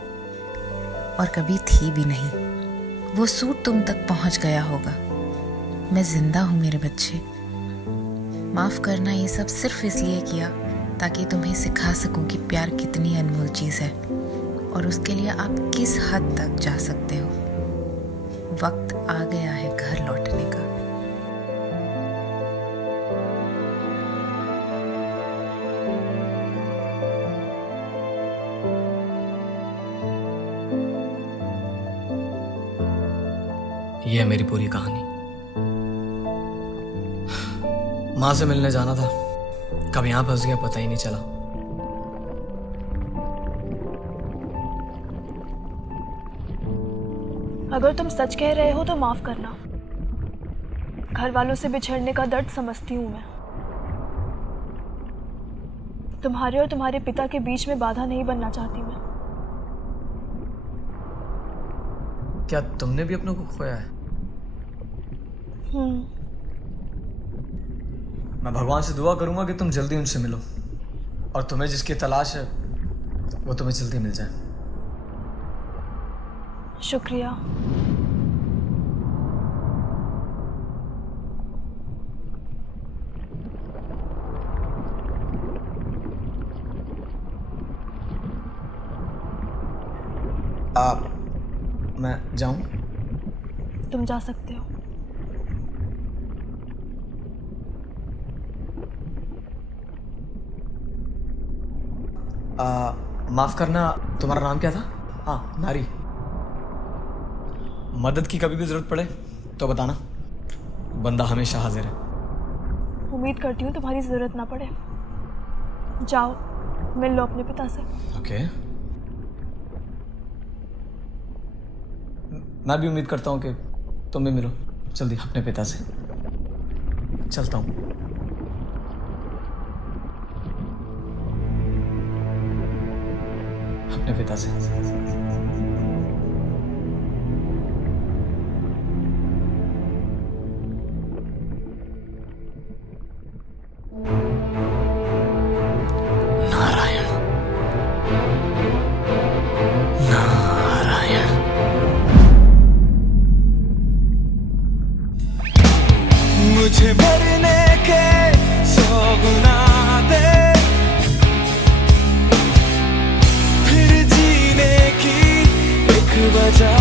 और कभी थी भी नहीं। वो सूट तुम तक पहुँच गया होगा। मैं जिंदा हूँ मेरे बच्चे। माफ करना, ये सब सिर्फ इसलिए किया ताकि तुम्हें सिखा सकूं कि प्यार कितनी अनमोल चीज़ है और उसके लिए आप किस हद तक जा सकते हो। वक्त आ गया है घर लौटने का। ये है मेरी पूरी कहानी। माँ से मिलने जाना था, कब यहाँ फंस गया पता ही नहीं चला। अगर तुम सच कह रहे हो तो माफ करना। घर वालों से बिछड़ने का दर्द समझती हूँ मैं। तुम्हारे और तुम्हारे पिता के बीच में बाधा नहीं बनना चाहती मैं। क्या तुमने भी अपनों को खोया है? मैं भगवान से दुआ करूंगा कि तुम जल्दी उनसे मिलो और तुम्हें जिसकी तलाश है वो तुम्हें जल्दी मिल जाए। शुक्रिया। मैं जाऊं? तुम जा सकते हो। माफ करना, तुम्हारा नाम क्या था? हाँ, नारी। मदद की कभी भी जरूरत पड़े तो बताना, बंदा हमेशा हाजिर है। उम्मीद करती हूँ तुम्हारी जरूरत ना पड़े। जाओ, मिल लो अपने पिता से। ओके। मैं भी उम्मीद करता हूँ कि तुम भी मिलो जल्दी अपने पिता से। चलता हूँ। अपने पिता से। मुझे मरने के 100 गुना दे, फिर जीने की एक वजह